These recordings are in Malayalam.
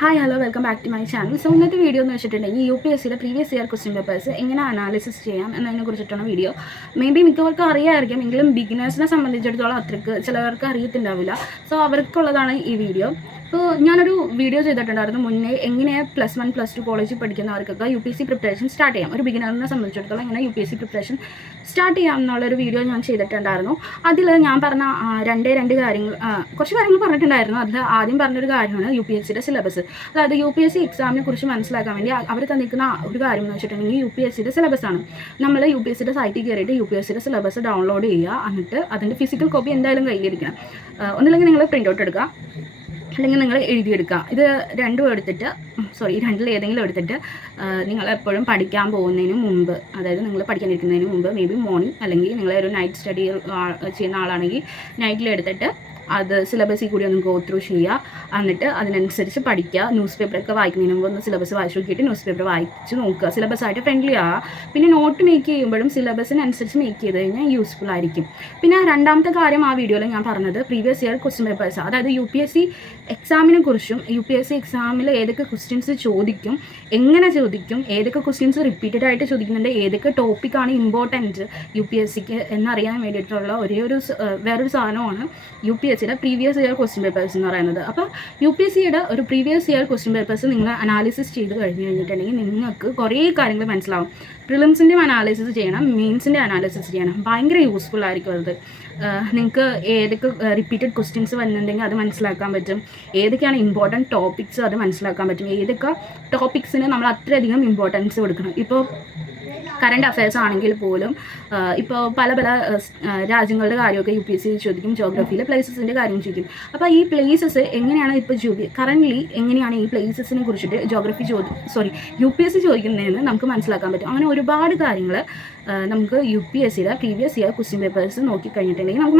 Hi hello welcome back to my channel. So ഇന്നത്തെ വീഡിയോ എന്ന് വെച്ചിട്ടുണ്ടെങ്കിൽ UPSCയുടെ പ്രീവിയസ് ഇയർ ക്വസ്റ്റ്യൻ പേപ്പേഴ്സ് എങ്ങനെ അനാലിസിസ് ചെയ്യാം എന്നതിനെ കുറിച്ചിട്ടാണ് വീഡിയോ. മേ ബി മിക്കവർക്കും അറിയാമായിരിക്കും, എങ്കിലും ബിഗിനേഴ്സിനെ സംബന്ധിച്ചിടത്തോളം അത്രയ്ക്ക് ചിലവർക്ക് അറിയത്തിണ്ടാവില്ല. സോ അവർക്കുള്ളതാണ് ഈ വീഡിയോ. അപ്പോൾ ഞാനൊരു വീഡിയോ ചെയ്തിട്ടുണ്ടായിരുന്നു മുന്നേ, എങ്ങനെ +1 +2 കോളേജിൽ പഠിക്കുന്നവർക്കൊക്കെ UPSC പ്രിപ്പറേഷൻ സ്റ്റാർട്ട് ചെയ്യാം, ഒരു ബിഗിനറിനെ സംബന്ധിച്ചിടത്തോളം എങ്ങനെ UPSC പ്രിപ്പറേഷൻ സ്റ്റാർട്ട് ചെയ്യാം എന്നുള്ളൊരു വീഡിയോ ഞാൻ ചെയ്തിട്ടുണ്ടായിരുന്നു. അതിൽ ഞാൻ പറഞ്ഞ രണ്ട് കാര്യങ്ങൾ, കുറച്ച് കാര്യങ്ങൾ പറഞ്ഞിട്ടുണ്ടായിരുന്നു. അതിൽ ആദ്യം പറഞ്ഞൊരു കാര്യമാണ് UPSCയുടെ സിലബസ്. അതായത് UPSC എക്സാമിനെ കുറിച്ച് മനസ്സിലാക്കാൻ വേണ്ടി അവർ തന്നിരിക്കുന്ന ഒരു കാര്യം എന്ന് വെച്ചിട്ടുണ്ടെങ്കിൽ UPSCയുടെ സിലബസാണ്. നമ്മൾ UPSCയുടെ സൈറ്റിൽ കയറിയിട്ട് UPSCയുടെ സിലബസ് ഡൗൺലോഡ് ചെയ്യുക, എന്നിട്ട് അതിൻ്റെ ഫിസിക്കൽ കോപ്പി എന്തായാലും കയ്യിലിരിക്കണം. ഒന്നില്ലെങ്കിൽ നിങ്ങൾ പ്രിൻ്റ് ഔട്ട് എടുക്കുക, അല്ലെങ്കിൽ നിങ്ങൾ എഴുതിയെടുക്കുക. ഇത് രണ്ടിൽ ഏതെങ്കിലും എടുത്തിട്ട് നിങ്ങൾ എപ്പോഴും പഠിക്കാൻ പോകുന്നതിന് മുമ്പ്, അതായത് നിങ്ങൾ പഠിക്കാനിരിക്കുന്നതിന് മുമ്പ്, മേ ബി മോർണിംഗ് അല്ലെങ്കിൽ നിങ്ങൾ ഒരു നൈറ്റ് സ്റ്റഡി ചെയ്യുന്ന ആളാണെങ്കിൽ നൈറ്റിലെടുത്തിട്ട് അത് സിലബസിൽ കൂടി ഒന്ന് ഗോ ത്രൂ ചെയ്യുക, എന്നിട്ട് അതിനനുസരിച്ച് പഠിക്കുക. ന്യൂസ് പേപ്പറൊക്കെ വായിക്കുന്നതിന് മുമ്പ് ഒന്ന് സിലബസ് വായിച്ച് നോക്കിയിട്ട് ന്യൂസ് പേപ്പർ വായിച്ച് നോക്കുക, സിലബസായിട്ട് ഫ്രണ്ട്ലി ആവുക. പിന്നെ നോട്ട് മേക്ക് ചെയ്യുമ്പോഴും സിലബസിനനുസരിച്ച് മേക്ക് ചെയ്ത് കഴിഞ്ഞാൽ യൂസ്ഫുൾ ആയിരിക്കും. പിന്നെ രണ്ടാമത്തെ കാര്യം ആ വീഡിയോയിൽ ഞാൻ പറഞ്ഞത് പ്രീവിയസ് ഇയർ ക്വസ്റ്റ്യൻ പേപ്പേഴ്സ്, അതായത് UPSC എക്സാമിനെ കുറിച്ചും UPSC എക്സാമിൽ ഏതൊക്കെ ക്വസ്റ്റ്യൻസ് ചോദിക്കും, എങ്ങനെ ചോദിക്കും, ഏതൊക്കെ ക്വസ്റ്റ്യൻസ് റിപ്പീറ്റഡ് ആയിട്ട് ചോദിക്കുന്നുണ്ട്, ഏതൊക്കെ ടോപ്പിക്കാണ് ഇമ്പോർട്ടൻറ്റ് UPSCക്ക് എന്നറിയാൻ വേണ്ടിയിട്ടുള്ള വേറൊരു സാധനമാണ് UPSCയുടെ പ്രീവിയസ് ഇയർ ക്വസ്റ്റ്യൻ പേപ്പേഴ്സ് എന്ന് പറയുന്നത്. അപ്പോൾ UPSCയുടെ ഒരു പ്രീവിയസ് ഇയർ ക്വസ്റ്റ്യൻ പേപ്പേഴ്സ് നിങ്ങൾ അനാലിസിസ് ചെയ്ത് കഴിഞ്ഞിട്ടുണ്ടെങ്കിൽ നിങ്ങൾക്ക് കുറേ കാര്യങ്ങൾ മനസ്സിലാവും. പ്രിലിംസിൻ്റെയും അനാലിസിസ് ചെയ്യണം, മെയിൻസിൻ്റെ അനാലിസിസ് ചെയ്യണം. ഭയങ്കര യൂസ്ഫുൾ ആയിരിക്കും അത്. നിങ്ങൾക്ക് ഏതൊക്കെ റിപ്പീറ്റഡ് ക്വസ്റ്റ്യൻസ് വരുന്നുണ്ടെങ്കിൽ അത് മനസ്സിലാക്കാൻ പറ്റും, ഏതൊക്കെയാണ് ഇമ്പോർട്ടൻറ്റ് ടോപ്പിക്സ് അത് മനസ്സിലാക്കാൻ പറ്റും, ഏതൊക്കെ ടോപ്പിക്സിന് നമ്മൾ അത്രയധികം ഇമ്പോർട്ടൻസ് കൊടുക്കണം. ഇപ്പോൾ കറണ്ട് അഫയേഴ്സ് ആണെങ്കിൽ പോലും ഇപ്പോൾ പല രാജ്യങ്ങളുടെ കാര്യമൊക്കെ UPSC ചോദിക്കും, ജോഗ്രഫിയിലെ പ്ലേസസിൻ്റെ കാര്യം ചോദിക്കും. അപ്പോൾ ഈ പ്ലേസസ് എങ്ങനെയാണ് ഇപ്പോൾ കറൻ്റ്ലി എങ്ങനെയാണ് ഈ പ്ലേസസിനെ കുറിച്ചിട്ട് UPSC ചോദിക്കുന്നതെന്ന് നമുക്ക് മനസ്സിലാക്കാൻ പറ്റും. അങ്ങനെ ഒരുപാട് കാര്യങ്ങൾ നമുക്ക് UPSCയുടെ പ്രീവിയസ് ഇയർ ക്വസ്റ്റ്യൻ പേപ്പേഴ്സ് നോക്കിക്കഴിഞ്ഞിട്ടുണ്ടെങ്കിൽ നമുക്ക്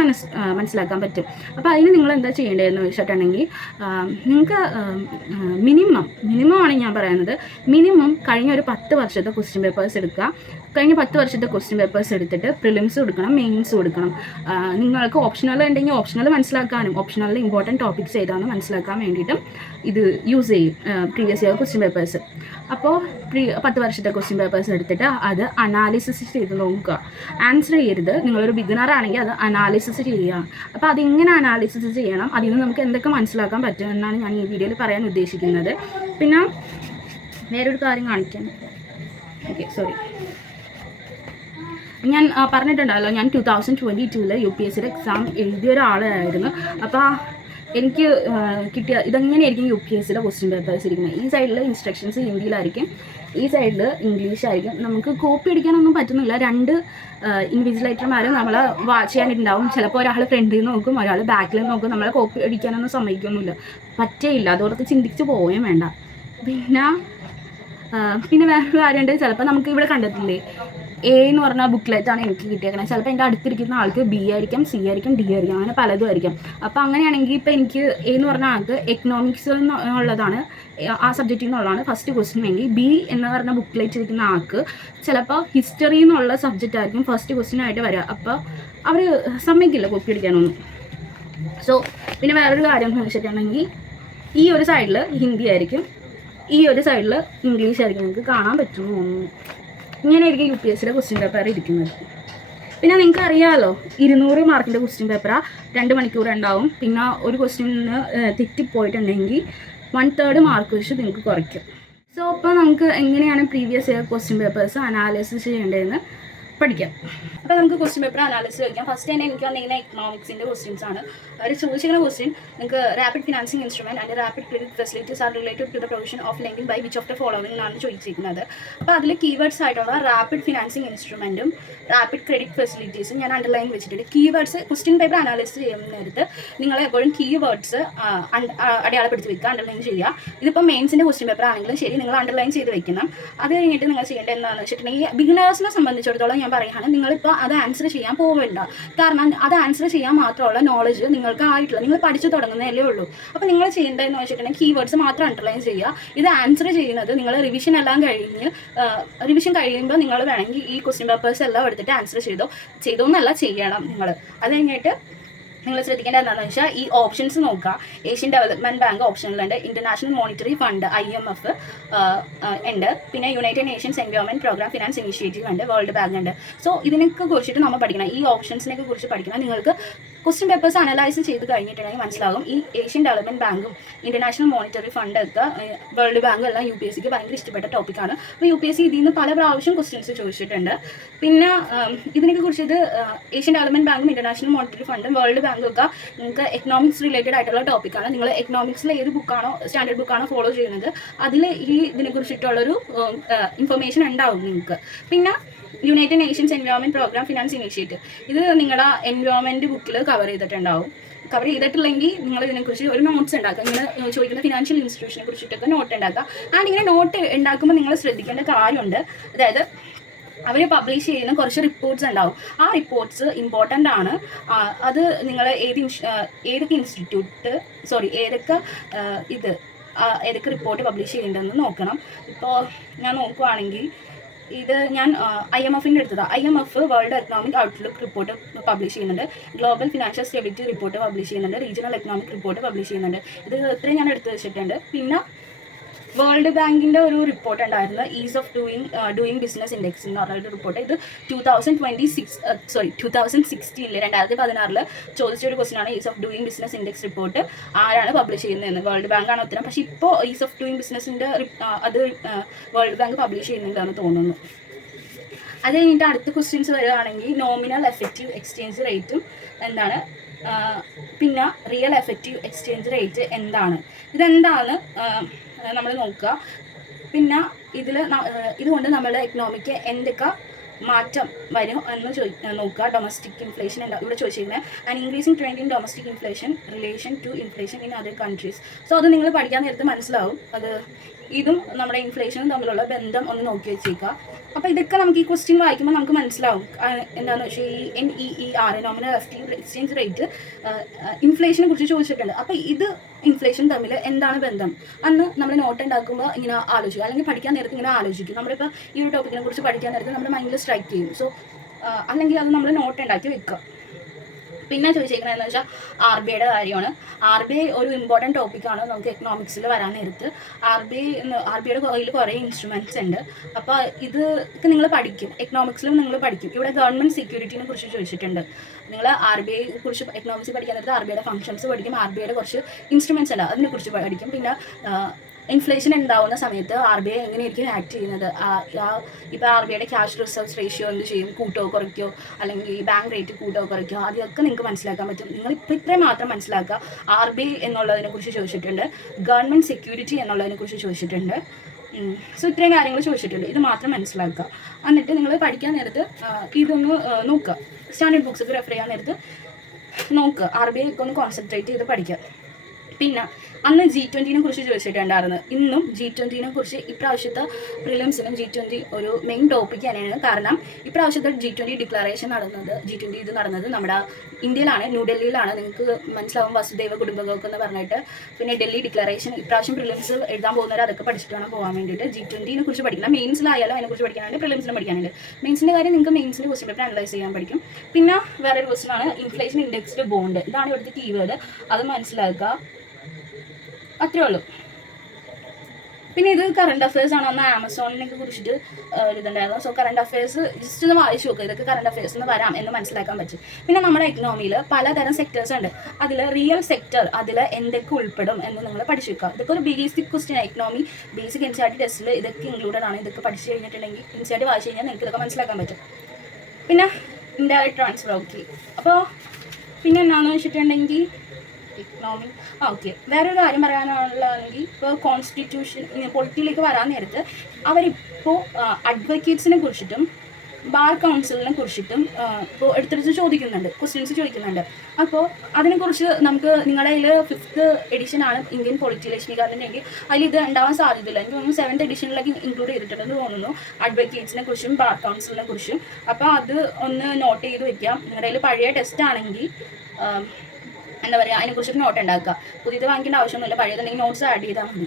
മനസ്സിലാക്കാൻ പറ്റും. അപ്പോൾ അതിന് നിങ്ങൾ എന്താ ചെയ്യേണ്ടതെന്ന് വെച്ചിട്ടുണ്ടെങ്കിൽ നിങ്ങൾക്ക് മിനിമം ആണ് ഞാൻ പറയുന്നത്, മിനിമം കഴിഞ്ഞ ഒരു 10 വർഷത്തെ ക്വസ്റ്റ്യൻ പേപ്പേഴ്സ് എടുക്കുക. കഴിഞ്ഞ 10 വർഷത്തെ ക്വസ്റ്റ്യൻ പേപ്പേഴ്സ് എടുത്തിട്ട് പ്രിലിംസ് കൊടുക്കണം, മെയിൻസ് കൊടുക്കണം. നിങ്ങൾക്ക് ഓപ്ഷണൽ ഉണ്ടെങ്കിൽ ഓപ്ഷണൽ മനസ്സിലാക്കാനും ഓപ്ഷണലിൽ ഇമ്പോർട്ടൻറ്റ് ടോപ്പിക്സ് ഏതാണെന്ന് മനസ്സിലാക്കാൻ വേണ്ടിയിട്ടും ഇത് യൂസ് ചെയ്യും പ്രീവിയസ് ഇയർ ക്വസ്റ്റ്യൻ പേപ്പേഴ്സ്. അപ്പോൾ 10 വർഷത്തെ ക്വസ്റ്റ്യൻ പേപ്പേഴ്സ് എടുത്തിട്ട് അത് അനാലിസിസ് ചെയ്ത് നോക്കുക. ആൻസർ ചെയ്യരുത്, നിങ്ങളൊരു ബിഗിനർ ആണെങ്കിൽ അത് അനാലിസിസ് ചെയ്യുക. അപ്പോൾ അതിങ്ങനെ അനാലിസിസ് ചെയ്യണം, അതിൽ നിന്ന് നമുക്ക് എന്തൊക്കെ മനസ്സിലാക്കാൻ പറ്റും എന്നാണ് ഞാൻ ഈ വീഡിയോയിൽ പറയാൻ ഉദ്ദേശിക്കുന്നത്. പിന്നെ വേറൊരു കാര്യം കാണിക്കാൻ, ഞാൻ പറഞ്ഞിട്ടുണ്ടല്ലോ, ഞാൻ 2022 UPSCയുടെ എക്സാം എഴുതിയ ഒരാളായിരുന്നു. അപ്പോൾ എനിക്ക് കിട്ടിയ ഇതെങ്ങനെയായിരിക്കും UPSCയുടെ ക്വസ്റ്റ്യൻ പേപ്പേഴ്സ് ഇരിക്കുന്നത്. ഈ സൈഡിൽ ഇൻസ്ട്രക്ഷൻസ് ഹിന്ദിയിലായിരിക്കും, ഈ സൈഡിൽ ഇംഗ്ലീഷ് ആയിരിക്കും. നമുക്ക് കോപ്പി അടിക്കാനൊന്നും പറ്റുന്നില്ല. 2 ഇൻവിജിലേറ്റർമാർ നമ്മളെ വാച്ച് ചെയ്യാനിട്ടുണ്ടാവും. ചിലപ്പോൾ ഒരാൾ ഫ്രണ്ടിൽ നിന്ന് നോക്കും, ഒരാൾ ബാക്കിൽ നിന്ന് നോക്കും. നമ്മളെ കോപ്പി അടിക്കാനൊന്നും സമ്മതിക്കൊന്നുമില്ല, പറ്റേയില്ല. അതോടൊത്ത് ചിന്തിച്ച് പോവുകയും വേണ്ട. പിന്നെ വേറൊരു കാര്യമുണ്ട്, ചിലപ്പോൾ നമുക്ക് ഇവിടെ കണ്ടിട്ടില്ലേ A എന്ന് പറഞ്ഞ ബുക്ക്ലെറ്റാണ് എനിക്ക് കിട്ടിയേക്കുന്നത്. ചിലപ്പോൾ എൻ്റെ അടുത്തിരിക്കുന്ന ആൾക്ക് B ആയിരിക്കും, C ആയിരിക്കും, D ആയിരിക്കും, അങ്ങനെ പലതും ആയിരിക്കും. അപ്പോൾ അങ്ങനെയാണെങ്കിൽ ഇപ്പോൾ എനിക്ക് A എന്ന് പറഞ്ഞ ആൾക്ക് എക്കണോമിക്സ് എന്നുള്ളതാണ്, ആ സബ്ജക്റ്റിൽ നിന്നുള്ളതാണ് ഫസ്റ്റ് ക്വസ്റ്റ്യൻ എങ്കിൽ, B എന്ന് പറഞ്ഞ ബുക്ക്ലെറ്റ് ഇരിക്കുന്ന ആൾക്ക് ചിലപ്പോൾ ഹിസ്റ്ററി എന്നുള്ള സബ്ജക്റ്റ് ആയിരിക്കും ഫസ്റ്റ് ക്വസ്റ്റ്യൻ ആയിട്ട് വരിക. അപ്പോൾ അവർ സമ്മതിക്കില്ല കോപ്പി അടിക്കാനൊന്നും. സോ പിന്നെ വേറൊരു കാര്യം എന്ന് വെച്ചിട്ടുണ്ടെങ്കിൽ, ഈ ഒരു സൈഡിൽ ഹിന്ദി ആയിരിക്കും, ഈ ഒരു സൈഡിൽ ഇംഗ്ലീഷ് ആയിരിക്കും. നിങ്ങൾക്ക് കാണാൻ പറ്റുമെന്ന് തോന്നുന്നു. ഇങ്ങനെയായിരിക്കും UPSCയുടെ ക്വസ്റ്റ്യൻ പേപ്പർ ഇരിക്കുന്നത്. പിന്നെ നിങ്ങൾക്ക് അറിയാമല്ലോ, 200 മാർക്കിൻ്റെ ക്വസ്റ്റ്യൻ പേപ്പറാണ്, 2 മണിക്കൂർ ഉണ്ടാവും. പിന്നെ ഒരു ക്വസ്റ്റ്യനിന് തെറ്റിപ്പോയിട്ടുണ്ടെങ്കിൽ 1/3 മാർക്ക് വെച്ച് നിങ്ങൾക്ക് കുറയ്ക്കും. സോ അപ്പോൾ നമുക്ക് എങ്ങനെയാണ് previous year question papers analysis ചെയ്യേണ്ടതെന്ന് പഠിക്കാം. അപ്പോൾ നമുക്ക് ക്വസ്റ്റ്യൻ പേപ്പർ അനാലിസിസ് വയ്ക്കാം. ഫസ്റ്റ് തന്നെ എനിക്ക് വന്നിങ്ങനെ എക്കണോമിക്സിൻ്റെ ക്വസ്റ്റ്യൻസ് ആണ്. അവർ ചോദിച്ചിരിക്കുന്ന ക്വസ്റ്റ്യൻ നിങ്ങൾക്ക് rapid financing instrument and rapid credit facilities are related to the provision of lending by which of the following എന്നാണ് ചോദിച്ചിരിക്കുന്നത്. അപ്പോൾ അതിൽ കീവേഡ്സ് ആയിട്ടുള്ള റാപ്പിഡ് ഫിനാൻസിങ് ഇൻസ്ട്രുമെൻറ്റും റാപ്പിഡ് ക്രെഡിറ്റ് ഫെസിലിറ്റീസും ഞാൻ അണ്ടർലൈൻ വെച്ചിട്ടുണ്ട്. കീവേഡ്സ് ക്വസ്റ്റ്യൻ പേപ്പർ അനാലിസിസ് ചെയ്യുന്ന നേരത്ത് നിങ്ങൾ എപ്പോഴും കീവേഡ്സ് അടയാളപ്പെടുത്തി വെക്കുക, അണ്ടർലൈൻ ചെയ്യുക. ഇതിപ്പോൾ മെയിൻസിൻ്റെ ക്വസ്റ്റ്യൻ പേപ്പർ ആണെങ്കിലും ശരി, നിങ്ങൾ അണ്ടർലൈൻ ചെയ്ത് വെക്കണം. അത് കഴിഞ്ഞിട്ട് നിങ്ങൾ ചെയ്യേണ്ടത് എന്താണെന്ന് വെച്ചിട്ടുണ്ടെങ്കിൽ, ബിഗിനേഴ്സിനെ സംബന്ധിച്ചിടത്തോളം ഞാൻ പറയുകയാണ്, നിങ്ങളിപ്പോൾ അത് ആൻസർ ചെയ്യാൻ പോവേണ്ട. കാരണം അത് ആൻസർ ചെയ്യാൻ മാത്രമുള്ള നോളജ് നിങ്ങൾക്ക് ആയിട്ടില്ല, നിങ്ങൾ പഠിച്ചു തുടങ്ങുന്നതല്ലേ ഉള്ളൂ. അപ്പോൾ നിങ്ങൾ ചെയ്യേണ്ടതെന്ന് വെച്ചിട്ടുണ്ടെങ്കിൽ കീവേഡ്സ് മാത്രം അണ്ടർലൈൻ ചെയ്യുക. ഇത് ആൻസർ ചെയ്യുന്നത് നിങ്ങൾ റിവിഷൻ കഴിയുമ്പോൾ നിങ്ങൾ വേണമെങ്കിൽ ഈ ക്വസ്റ്റ്യൻ പേപ്പേഴ്സ് എല്ലാം എടുത്തിട്ട് ആൻസർ ചെയ്തോന്നല്ല ചെയ്യണം നിങ്ങൾ. അത് കഴിഞ്ഞിട്ട് നിങ്ങൾ ശ്രദ്ധിക്കേണ്ടത് എന്താണെന്ന് വെച്ചാൽ ഈ ഓപ്ഷൻസ് നോക്കുക. ഏഷ്യൻ ഡെവലപ്മെൻറ്റ് ബാങ്ക് ഓപ്ഷനിലുണ്ട്, ഇന്റർനാഷണൽ മോണിറ്ററി ഫണ്ട് IMF ഉണ്ട്, പിന്നെ United Nations environment programme finance initiative ഉണ്ട്, വേൾഡ് ബാങ്ക് ഉണ്ട്. സോ ഇതിനൊക്കെ കുറിച്ചിട്ട് നമ്മൾ പഠിക്കണം, ഈ ഓപ്ഷൻസിനെ കുറിച്ച് പഠിക്കണം. നിങ്ങൾക്ക് ക്വസ്റ്റ്യൻ പേപ്പേഴ്സ് അനലൈസ് ചെയ്ത് കഴിഞ്ഞിട്ടുണ്ടെങ്കിൽ മനസ്സിലാകും ഈ ഏഷ്യൻ ഡെവലപ്മെൻറ്റ് ബാങ്കും ഇന്റർനാഷണൽ മോണിറ്ററി ഫണ്ട് ഒക്കെ വേൾഡ് ബാങ്കും എല്ലാം UPSCക്ക് ഭയങ്കര ഇഷ്ടപ്പെട്ട ടോപ്പിക്കാണ്. അപ്പോൾ UPSC ഇതിൽ നിന്ന് പല പ്രാവശ്യം ക്വസ്റ്റ്യൻസ് ചോദിച്ചിട്ടുണ്ട്. പിന്നെ ഇതിനൊക്കെ കുറിച്ച് ഇത് ഏഷ്യൻ ഡെവലപ്മെൻറ്റ് ബാങ്കും ഇന്റർനാഷണൽ മോണിറ്ററി ഫണ്ടും വേൾഡ് ബാങ്കും ഒക്കെ നിങ്ങൾക്ക് എക്കണോമിക്സ് റിലേറ്റഡ് ആയിട്ടുള്ള ടോപ്പിക്കാണ്. നിങ്ങൾ എക്കണോമിക്സിൽ ഏത് ബുക്കാണോ സ്റ്റാൻഡേർഡ് ബുക്കാണോ ഫോളോ ചെയ്യുന്നത് അതിൽ ഈ ഇതിനെക്കുറിച്ചിട്ടുള്ളൊരു ഇൻഫർമേഷൻ ഉണ്ടാവും നിങ്ങൾക്ക്. പിന്നെ United Nations environment programme finance initiative ഇത് നിങ്ങളുടെ എൻവയോൺമെന്റ് ബുക്കിൽ കവർ ചെയ്തിട്ടുണ്ടാവും. കവർ ചെയ്തിട്ടില്ലെങ്കിൽ നിങ്ങൾ ഇതിനെക്കുറിച്ച് ഒരു നോട്ട്സ് ഉണ്ടാക്കുക. ഇങ്ങനെ ചോദിക്കുന്ന ഫിനാൻഷ്യൽ ഇൻസ്റ്റിറ്റ്യൂഷനെ കുറിച്ചിട്ടൊക്കെ നോട്ട് ഉണ്ടാക്കുക. ആൻഡ് ഇങ്ങനെ നോട്ട് ഉണ്ടാക്കുമ്പോൾ നിങ്ങൾ ശ്രദ്ധിക്കേണ്ട കാര്യമുണ്ട്. അതായത് അവർ പബ്ലിഷ് ചെയ്യുന്ന കുറച്ച് റിപ്പോർട്ട്സ് ഉണ്ടാവും. ആ റിപ്പോർട്ട്സ് ഇമ്പോർട്ടൻ്റ് ആണ്. അത് നിങ്ങൾ ഏതൊക്കെ ഏതൊക്കെ റിപ്പോർട്ട് പബ്ലിഷ് ചെയ്യേണ്ടതെന്ന് നോക്കണം. ഇപ്പോൾ ഞാൻ നോക്കുവാണെങ്കിൽ ഇത് ഞാൻ IMFൻ്റെ എടുത്തതാണ്. IMF world economic outlook report publish ചെയ്യുന്നുണ്ട്, global financial stability report publish ചെയ്യുന്നുണ്ട്, റീജിയണൽ എക്കണോമിക് റിപ്പോർട്ട് പബ്ലിഷ് ചെയ്യുന്നുണ്ട്. ഇത് ഇത്രയും ഞാൻ എടുത്ത് വെച്ചിട്ടുണ്ട്. പിന്നെ വേൾഡ് ബാങ്കിൻ്റെ ഒരു റിപ്പോർട്ട് ഉണ്ടായിരുന്നു, is of doing business index എന്ന് പറഞ്ഞൊരു റിപ്പോർട്ട്. ഇത് 2016 ചോദിച്ച ഒരു ക്വസ്റ്റൻ ആണ്. Is of doing business index report ആരാണ് പബ്ലിഷ് ചെയ്യുന്നതെന്ന്. വേൾഡ് ബാങ്കാണ് ഉത്തരം. പക്ഷേ ഇപ്പോൾ ഈസ് ഓഫ് ഡൂയിങ് ബിസിനസിൻ്റെ അത് വേൾഡ് ബാങ്ക് പബ്ലിഷ് ചെയ്യുന്നുണ്ടെന്ന് തോന്നുന്നു. അത് കഴിഞ്ഞിട്ട് അടുത്ത ക്വസ്റ്റ്യൻസ് വരികയാണെങ്കിൽ നോമിനൽ എഫക്റ്റീവ് എക്സ്ചേഞ്ച് റേറ്റും എന്താണ്, പിന്നെ റിയൽ എഫക്റ്റീവ് എക്സ്ചേഞ്ച് റേറ്റ് എന്താണ്, ഇതെന്താണ് നമ്മൾ നോക്കുക. പിന്നെ ഇതുകൊണ്ട് നമ്മുടെ എക്കണോമിക്ക് എന്തൊക്കെ മാറ്റം വരും എന്ന് നോക്കുക. ഡൊമസ്റ്റിക് ഇൻഫ്ലേഷൻ ഇവിടെ ചോദിച്ചിരിക്കുന്നത് and increasing trend in domestic inflation relation to inflation in other countries. So അത് നിങ്ങൾ പഠിക്കാൻ നേരത്തെ മനസ്സിലാവും. ഇതും നമ്മുടെ ഇൻഫ്ലേഷനും തമ്മിലുള്ള ബന്ധം ഒന്ന് നോക്കി വെച്ചേക്കുക. അപ്പോൾ ഇതൊക്കെ നമുക്ക് ഈ ക്വസ്റ്റ്യൻ വായിക്കുമ്പോൾ നമുക്ക് മനസ്സിലാവും. എന്താണെന്ന് വെച്ചാൽ ഈ NEER നോമിനൽ എക്സ്ചേഞ്ച് റേറ്റ് ഇൻഫ്ലേഷനെ കുറിച്ച് ചോദിച്ചിട്ടുണ്ട്. അപ്പോൾ ഇത് ഇൻഫ്ലേഷൻ തമ്മിൽ എന്താണ് ബന്ധം അന്ന് നമ്മൾ നോട്ട് ഉണ്ടാക്കുമ്പോൾ ഇങ്ങനെ ആലോചിക്കുക, അല്ലെങ്കിൽ പഠിക്കാൻ നേരത്തെ ഇങ്ങനെ ആലോചിക്കും. നമ്മളിപ്പോൾ ഈ ഒരു ടോപ്പിക്കിനെ കുറിച്ച് പഠിക്കാൻ നേരത്തെ നമ്മുടെ മൈൻഡിൽ സ്ട്രൈക്ക് ചെയ്യും. സോ അല്ലെങ്കിൽ അത് നമ്മൾ നോട്ട് ഉണ്ടാക്കി വെക്കുക. പിന്നെ ചോദിച്ചിരിക്കുന്നത് എന്ന് വെച്ചാൽ RBIയുടെ കാര്യമാണ്. RBI ഒരു ഇമ്പോർട്ടൻറ്റ് ടോപ്പിക്കാണ് നമുക്ക് എക്കണോമിക്സിൽ വരാൻ നേരത്ത്. RBIയുടെ കയ്യിൽ കുറേ ഇൻസ്ട്രുമെൻറ്റ്സ് ഉണ്ട്. അപ്പോൾ ഇതൊക്കെ നിങ്ങൾ പഠിക്കും, എക്കണോമിക്സിലും നിങ്ങൾ പഠിക്കും. ഇവിടെ ഗവൺമെൻറ് സെക്യൂരിറ്റിനെ കുറിച്ച് ചോദിച്ചിട്ടുണ്ട്. നിങ്ങൾ RBI കുറിച്ച് എക്കണോമിക്സ് പഠിക്കാൻ നേരത്ത് RBIയുടെ ഫംഗ്ഷൻസ് പഠിക്കും, RBIയുടെ കുറച്ച് ഇൻസ്ട്രുമെൻറ്റ്സ് ഉണ്ട് അതിനെക്കുറിച്ച് പഠിക്കും. പിന്നെ ഇൻഫ്ലേഷൻ ഉണ്ടാവുന്ന സമയത്ത് RBI എങ്ങനെയായിരിക്കും ആക്ട് ചെയ്യുന്നത്, ഇപ്പോൾ RBIയുടെ ക്യാഷ് റിസർവ്സ് റേഷ്യോ എന്ത് ചെയ്യും, കൂട്ടോ കുറയ്ക്കോ, അല്ലെങ്കിൽ ബാങ്ക് റേറ്റ് കൂട്ടോ കുറയ്ക്കോ, അതൊക്കെ നിങ്ങൾക്ക് മനസ്സിലാക്കാൻ പറ്റും. നിങ്ങളിപ്പോൾ ഇത്രയും മാത്രം മനസ്സിലാക്കുക. RBI എന്നുള്ളതിനെക്കുറിച്ച് ചോദിച്ചിട്ടുണ്ട്, ഗവൺമെൻറ് സെക്യൂരിറ്റി എന്നുള്ളതിനെക്കുറിച്ച് ചോദിച്ചിട്ടുണ്ട്. സോ ഇത്രയും കാര്യങ്ങൾ ചോദിച്ചിട്ടുണ്ട്. ഇത് മാത്രം മനസ്സിലാക്കുക. എന്നിട്ട് നിങ്ങൾ പഠിക്കാൻ നേരത്ത് ഇതൊന്ന് നോക്കുക. സ്റ്റാൻഡേർഡ് ബുക്സ് ഒക്കെ റെഫർ ചെയ്യാൻ നേരത്ത് നോക്കുക. RBI ഒക്കെ ഒന്ന് കോൺസെൻട്രേറ്റ് ചെയ്ത് പഠിക്കുക. പിന്നെ അന്ന് G20നെ കുറിച്ച് ചോദിച്ചിട്ടുണ്ടായിരുന്നു. ഇന്നും G20നെ കുറിച്ച് ഇപ്രാവശ്യത്തെ പ്രിലിംസിനും G20 ഒരു മെയിൻ ടോപ്പിക് തന്നെയാണ്. കാരണം ഇപ്രാവശ്യത്തെ G20 ഡിക്ലറേഷൻ G20 ഇത് നടന്നത് നമ്മുടെ ഇന്ത്യയിലാണ്, ന്യൂഡൽഹിയിലാണ്. നിങ്ങൾക്ക് മനസ്സിലാവും, വസുദൈവ കുടുംബകമൊക്കെ എന്ന് പറഞ്ഞിട്ട്. പിന്നെ ഡൽഹി ഡിക്ലറേഷൻ ഇപ്രാവശ്യം പ്രിലിംസ് എഴുതാൻ പോകുന്നവർ അതൊക്കെ പഠിച്ചിട്ട് വേണം പോകാൻ വേണ്ടിയിട്ട്. G20നെ കുറിച്ച് പഠിക്കണം. മെയിൻസിലായാലും അതിനെക്കുറിച്ച് പഠിക്കാനുണ്ട്, പ്രിലിംസിനും പഠിക്കാനുണ്ട്. മെയിൻസിൻ്റെ കാര്യം നിങ്ങൾക്ക് മെയിൻസിൻ്റെ ക്വസ്റ്റ്യൻ പേപ്പർ അനലൈസ് ചെയ്യാൻ പഠിക്കും. പിന്നെ വേറൊരു ക്വസ്റ്റ്യൻ ആണ് ഇൻഫ്ലേഷൻ ഇൻഡെക്സ്ഡ് ബോണ്ട്. ഇതാണ് ഇവിടുത്തെ കീവേഡ്, അത് മനസ്സിലാക്കുക. അത്രേ ഉള്ളൂ. പിന്നെ ഇത് കറണ്ട് അഫയേഴ്സ് ആണ്. ഒന്ന് ആമസോണിനൊക്കെ കുറിച്ചിട്ട് ഇതുണ്ടായിരുന്നു. സോ കറണ്ട് അഫയേഴ്സ് ജസ്റ്റ് ഒന്ന് വായിച്ചു നോക്കുക. ഇതൊക്കെ കറണ്ട് അഫയേഴ്സ് എന്ന് വരാം എന്ന് മനസ്സിലാക്കാൻ പറ്റും. പിന്നെ നമ്മുടെ എക്കണോമിയിൽ പലതരം സെക്ടേഴ്സ് ഉണ്ട്. അതിൽ റിയൽ സെക്ടർ അതിൽ എന്തൊക്കെ ഉൾപ്പെടും എന്ന് നിങ്ങൾ പഠിച്ചു വെക്കുക. ഇതൊക്കെ ഒരു basic question. Economy basic NCERT ടെസ്റ്റിൽ ഇതൊക്കെ ഇൻക്ലൂഡഡ് ആണ്. ഇതൊക്കെ പഠിച്ചു കഴിഞ്ഞിട്ടുണ്ടെങ്കിൽ NCERT വായിച്ചു കഴിഞ്ഞാൽ നിങ്ങൾക്ക് ഇതൊക്കെ മനസ്സിലാക്കാൻ പറ്റും. പിന്നെ ഇൻഡയറക്റ്റ് ട്രാൻസ്ഫർ. ഓക്കെ, അപ്പോൾ പിന്നെ എന്താണെന്ന് വെച്ചിട്ടുണ്ടെങ്കിൽ എക്കണോമി ഓക്കെ. വേറൊരു കാര്യം പറയാനുള്ളതാണെങ്കിൽ ഇപ്പോൾ കോൺസ്റ്റിറ്റ്യൂഷൻ പൊളിറ്റിയിലേക്ക് വരാൻ നേരത്ത് അവരിപ്പോൾ അഡ്വക്കേറ്റ്സിനെ കുറിച്ചിട്ടും ബാർ കൗൺസിലിനെ കുറിച്ചിട്ടും ഇപ്പോൾ എടുത്തെടുത്ത് ക്വസ്റ്റ്യൻസ് ചോദിക്കുന്നുണ്ട്. അപ്പോൾ അതിനെക്കുറിച്ച് നമുക്ക് നിങ്ങളുടെ കയ്യിൽ 5th എഡിഷനാണ് ഇന്ത്യൻ പൊളിറ്റി ലക്ഷ്മികാന്തിൻ്റെങ്കിൽ അതിൽ ഇത് ഉണ്ടാവാൻ സാധ്യതയില്ല. എനിക്ക് തോന്നുന്നു 7th എഡിഷനിലേക്ക് ഇൻക്ലൂഡ് ചെയ്തിട്ടുണ്ടെന്ന് തോന്നുന്നു, അഡ്വക്കേറ്റ്സിനെ കുറിച്ചും ബാർ കൗൺസിലിനെ കുറിച്ചും. അപ്പോൾ അത് ഒന്ന് നോട്ട് ചെയ്ത് വെക്കാം. നിങ്ങളുടെ കയ്യിൽ പഴയ ടെസ്റ്റ് ആണെങ്കിൽ എന്താ പറയുക, അതിനെക്കുറിച്ചൊരു നോട്ട് ഉണ്ടാക്കുക. പുതിയത് വാങ്ങിക്കേണ്ട ആവശ്യമൊന്നുമില്ല, പഴയതുണ്ടെങ്കിൽ നോട്ട്സ് ആഡ് ചെയ്താൽ മതി.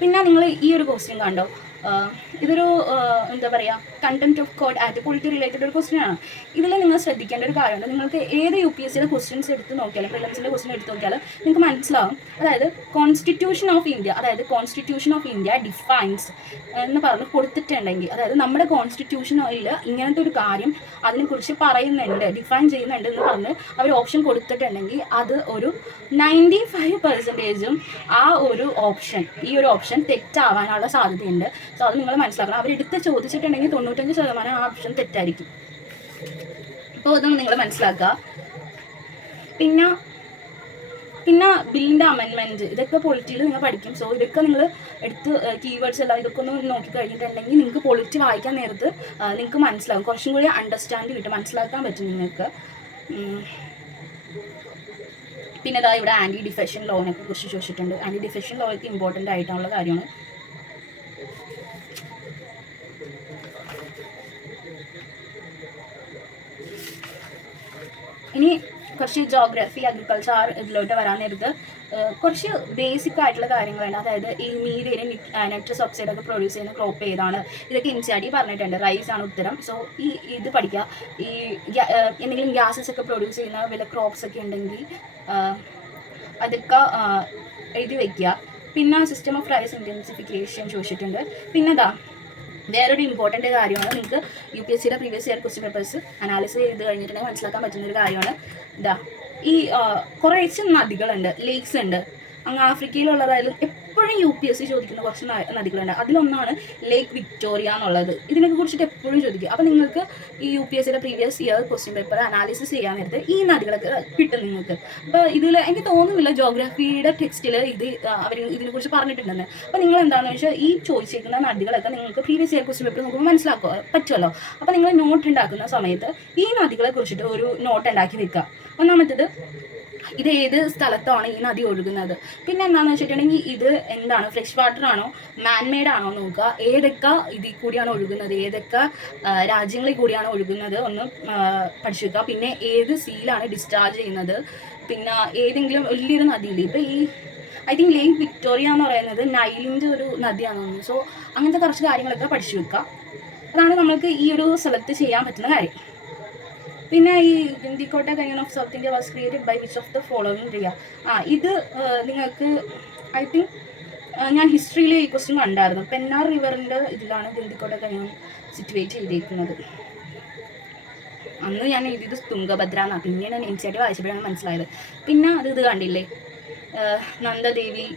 പിന്നെ നിങ്ങൾ ഈ ഒരു ക്വസ്റ്റ്യൻ കണ്ടോ, ഇതൊരു എന്താ പറയുക content of code at polity related ഒരു ക്വസ്റ്റ്യൻ ആണ്. ഇതിൽ നിങ്ങൾ ശ്രദ്ധിക്കേണ്ട ഒരു കാര്യമുണ്ട്. നിങ്ങൾക്ക് ഏത് UPSCയുടെ ക്വസ്റ്റ്യൻസ് എടുത്ത് നോക്കിയാലും പ്രിലിംസിൻ്റെ ക്വസ്റ്റ്യൻ എടുത്ത് നോക്കിയാൽ നിങ്ങൾക്ക് മനസ്സിലാവും. അതായത് കോൺസ്റ്റിറ്റ്യൂഷൻ ഓഫ് ഇന്ത്യ ഡിഫൈൻസ് എന്ന് പറഞ്ഞ് കൊടുത്തിട്ടുണ്ടെങ്കിൽ, അതായത് നമ്മുടെ കോൺസ്റ്റിറ്റ്യൂഷനിൽ ഇങ്ങനത്തെ ഒരു കാര്യം അതിനെക്കുറിച്ച് പറയുന്നുണ്ട്, ഡിഫൈൻ ചെയ്യുന്നുണ്ട് എന്ന് പറഞ്ഞ് അവർ ഓപ്ഷൻ കൊടുത്തിട്ടുണ്ടെങ്കിൽ അത് ഒരു 95% ആ ഒരു ഈ ഒരു ഓപ്ഷൻ തെറ്റാവാനുള്ള സാധ്യതയുണ്ട്. സോ അത് നിങ്ങൾ മനസ്സിലാക്കണം. അവരെടുത്ത് ചോദിച്ചിട്ടുണ്ടെങ്കിൽ 95% ആ ഓപ്ഷൻ തെറ്റായിരിക്കും. അപ്പോൾ അതൊന്നും നിങ്ങൾ മനസ്സിലാക്കുക. പിന്നെ ബില്ലിൻ്റെ അമെൻമെൻറ്റ്, ഇതൊക്കെ പൊളിറ്റിയിൽ നിങ്ങൾ പഠിക്കും. സോ ഇതൊക്കെ നിങ്ങൾ എടുത്ത് കീവേഡ്സ് എല്ലാം ഇതൊക്കെ ഒന്ന് നോക്കി കഴിഞ്ഞിട്ടുണ്ടെങ്കിൽ നിങ്ങൾക്ക് പൊളിറ്റി വായിക്കാൻ നേരത്ത് നിങ്ങൾക്ക് മനസ്സിലാകും, കുറച്ചും കൂടി അണ്ടർസ്റ്റാൻഡ് കിട്ടും, മനസ്സിലാക്കാൻ പറ്റും നിങ്ങൾക്ക്. പിന്നെ ഇതാ ഇവിടെ ആൻറ്റി ഡിഫെക്ഷൻ ലോനെ കുറിച്ച് ചോദിച്ചിട്ടുണ്ട്. ആൻറ്റി ഡിഫെക്ഷൻ ലോയ്ക്ക് ഇമ്പോർട്ടൻ്റ് ആയിട്ടുള്ള കാര്യമാണ്. ഇനി കുറച്ച് ജോഗ്രഫി, അഗ്രികൾച്ചർ ഇതിലോട്ട് വരാൻ നേരത്ത് കുറച്ച് ബേസിക് ആയിട്ടുള്ള കാര്യങ്ങളുണ്ട്. അതായത് ഈ മീഥേൻ, നൈട്രസ് ഓക്സൈഡൊക്കെ പ്രൊഡ്യൂസ് ചെയ്യുന്ന ക്രോപ്പ് ഏതാണ്, ഇതൊക്കെ NCERT പറഞ്ഞിട്ടുണ്ട്. റൈസ് ആണ് ഉത്തരം. സോ ഇത് പഠിക്കുക. ഈ എന്തെങ്കിലും ഗ്യാസസ് ഒക്കെ പ്രൊഡ്യൂസ് ചെയ്യുന്ന വല്ല ക്രോപ്സ് ഒക്കെ ഉണ്ടെങ്കിൽ അതൊക്കെ എഴുതി വയ്ക്കുക. പിന്നെ സിസ്റ്റം ഓഫ് റൈസ് ഇൻറ്റൻസിഫിക്കേഷൻ ചോദിച്ചിട്ടുണ്ട്. പിന്നെ വേറൊരു ഇമ്പോർട്ടൻ്റ് കാര്യമാണ്, നിങ്ങൾക്ക് UPSCയുടെ previous year question papers analysis ചെയ്ത് കഴിഞ്ഞിട്ടുണ്ടെങ്കിൽ മനസ്സിലാക്കാൻ പറ്റുന്നൊരു കാര്യമാണ്. ഈ കുറച്ച് നദികളുണ്ട്, ലേക്സ് ഉണ്ട്. അങ്ങ് ആഫ്രിക്കയിലുള്ളതായാലും എപ്പോഴും UPSC ചോദിക്കുന്ന കുറച്ച് നദികളുണ്ട്. അതിലൊന്നാണ് ലേക്ക് വിക്ടോറിയ എന്നുള്ളത്. ഇതിനൊക്കെ കുറിച്ചിട്ട് എപ്പോഴും ചോദിക്കുക. അപ്പോൾ നിങ്ങൾക്ക് ഈ UPSCയുടെ previous year question paper analysis ചെയ്യാൻ നേരത്തെ ഈ നദികളൊക്കെ കിട്ടും നിങ്ങൾക്ക്. അപ്പോൾ ഇതിൽ എനിക്ക് തോന്നുന്നില്ല ജോഗ്രഫിയുടെ ടെക്സ്റ്റിൽ അവർ ഇതിനെക്കുറിച്ച് പറഞ്ഞിട്ടുണ്ടെന്ന്. അപ്പോൾ നിങ്ങൾ എന്താണെന്ന് വെച്ചാൽ ഈ ചോദിച്ചിരിക്കുന്ന നദികളൊക്കെ നിങ്ങൾക്ക് പ്രീവിയസ് ഇയർ ക്വസ്റ്റ്യൻ പേപ്പർ നോക്കുമ്പോൾ മനസ്സിലാക്കുക പറ്റുമല്ലോ. അപ്പോൾ നിങ്ങൾ നോട്ട് ഉണ്ടാക്കുന്ന സമയത്ത് ഈ നദികളെ കുറിച്ചിട്ട് ഒരു നോട്ട് ഉണ്ടാക്കി വെക്കുക. ഒന്നാമത്തേത്, ഇത് ഏത് സ്ഥലത്താണ് ഈ നദി ഒഴുകുന്നത്. പിന്നെ എന്താണെന്ന് വെച്ചിട്ടുണ്ടെങ്കിൽ ഇത് എന്താണ്, ഫ്രഷ് വാട്ടർ ആണോ മാൻമെയ്ഡ് ആണോ നോക്കുക. ഏതൊക്കെ ഇതിൽ കൂടിയാണ് ഒഴുകുന്നത്, ഏതൊക്കെ രാജ്യങ്ങളിൽ കൂടിയാണ് ഒഴുകുന്നത് ഒന്ന് പഠിച്ചു വെക്കുക. പിന്നെ ഏത് സീലാണ് ഡിസ്ചാർജ് ചെയ്യുന്നത്. പിന്നെ ഏതെങ്കിലും വലിയൊരു നദിയിൽ, ഇപ്പോൾ ഐ തിങ്ക് ലേക്ക് വിക്ടോറിയ എന്ന് പറയുന്നത് നൈലിൻ്റെ ഒരു നദിയാണെന്ന് തോന്നുന്നു. സോ അങ്ങനത്തെ കുറച്ച് കാര്യങ്ങളൊക്കെ പഠിച്ചു വെക്കുക. അതാണ് നമ്മൾക്ക് ഈ ഒരു സ്ഥലത്ത് ചെയ്യാൻ പറ്റുന്ന കാര്യം. പിന്നെ ഈ Gandikota canyon of south India was created by which of the following river. ഇത് നിങ്ങൾക്ക് ഐ തിങ്ക് ഞാൻ ഹിസ്റ്ററിയിൽ ഈ ക്വസ്റ്റ്യൻ കണ്ടായിരുന്നു. പെന്നാർ റിവറിൻ്റെ ഇതിലാണ് ഗിന്ദിക്കോട്ട കനിയൻ സിറ്റുവേറ്റ് ചെയ്തിരിക്കുന്നത്. അന്ന് ഞാൻ എഴുതിയത് തുംഗഭദ്ര എന്നാണ്. പിന്നെ ഞാൻ NCERT വായിച്ചപ്പോഴാണ് മനസ്സിലായത്. പിന്നെ ഇത് കണ്ടില്ലേ, നന്ദദേവി,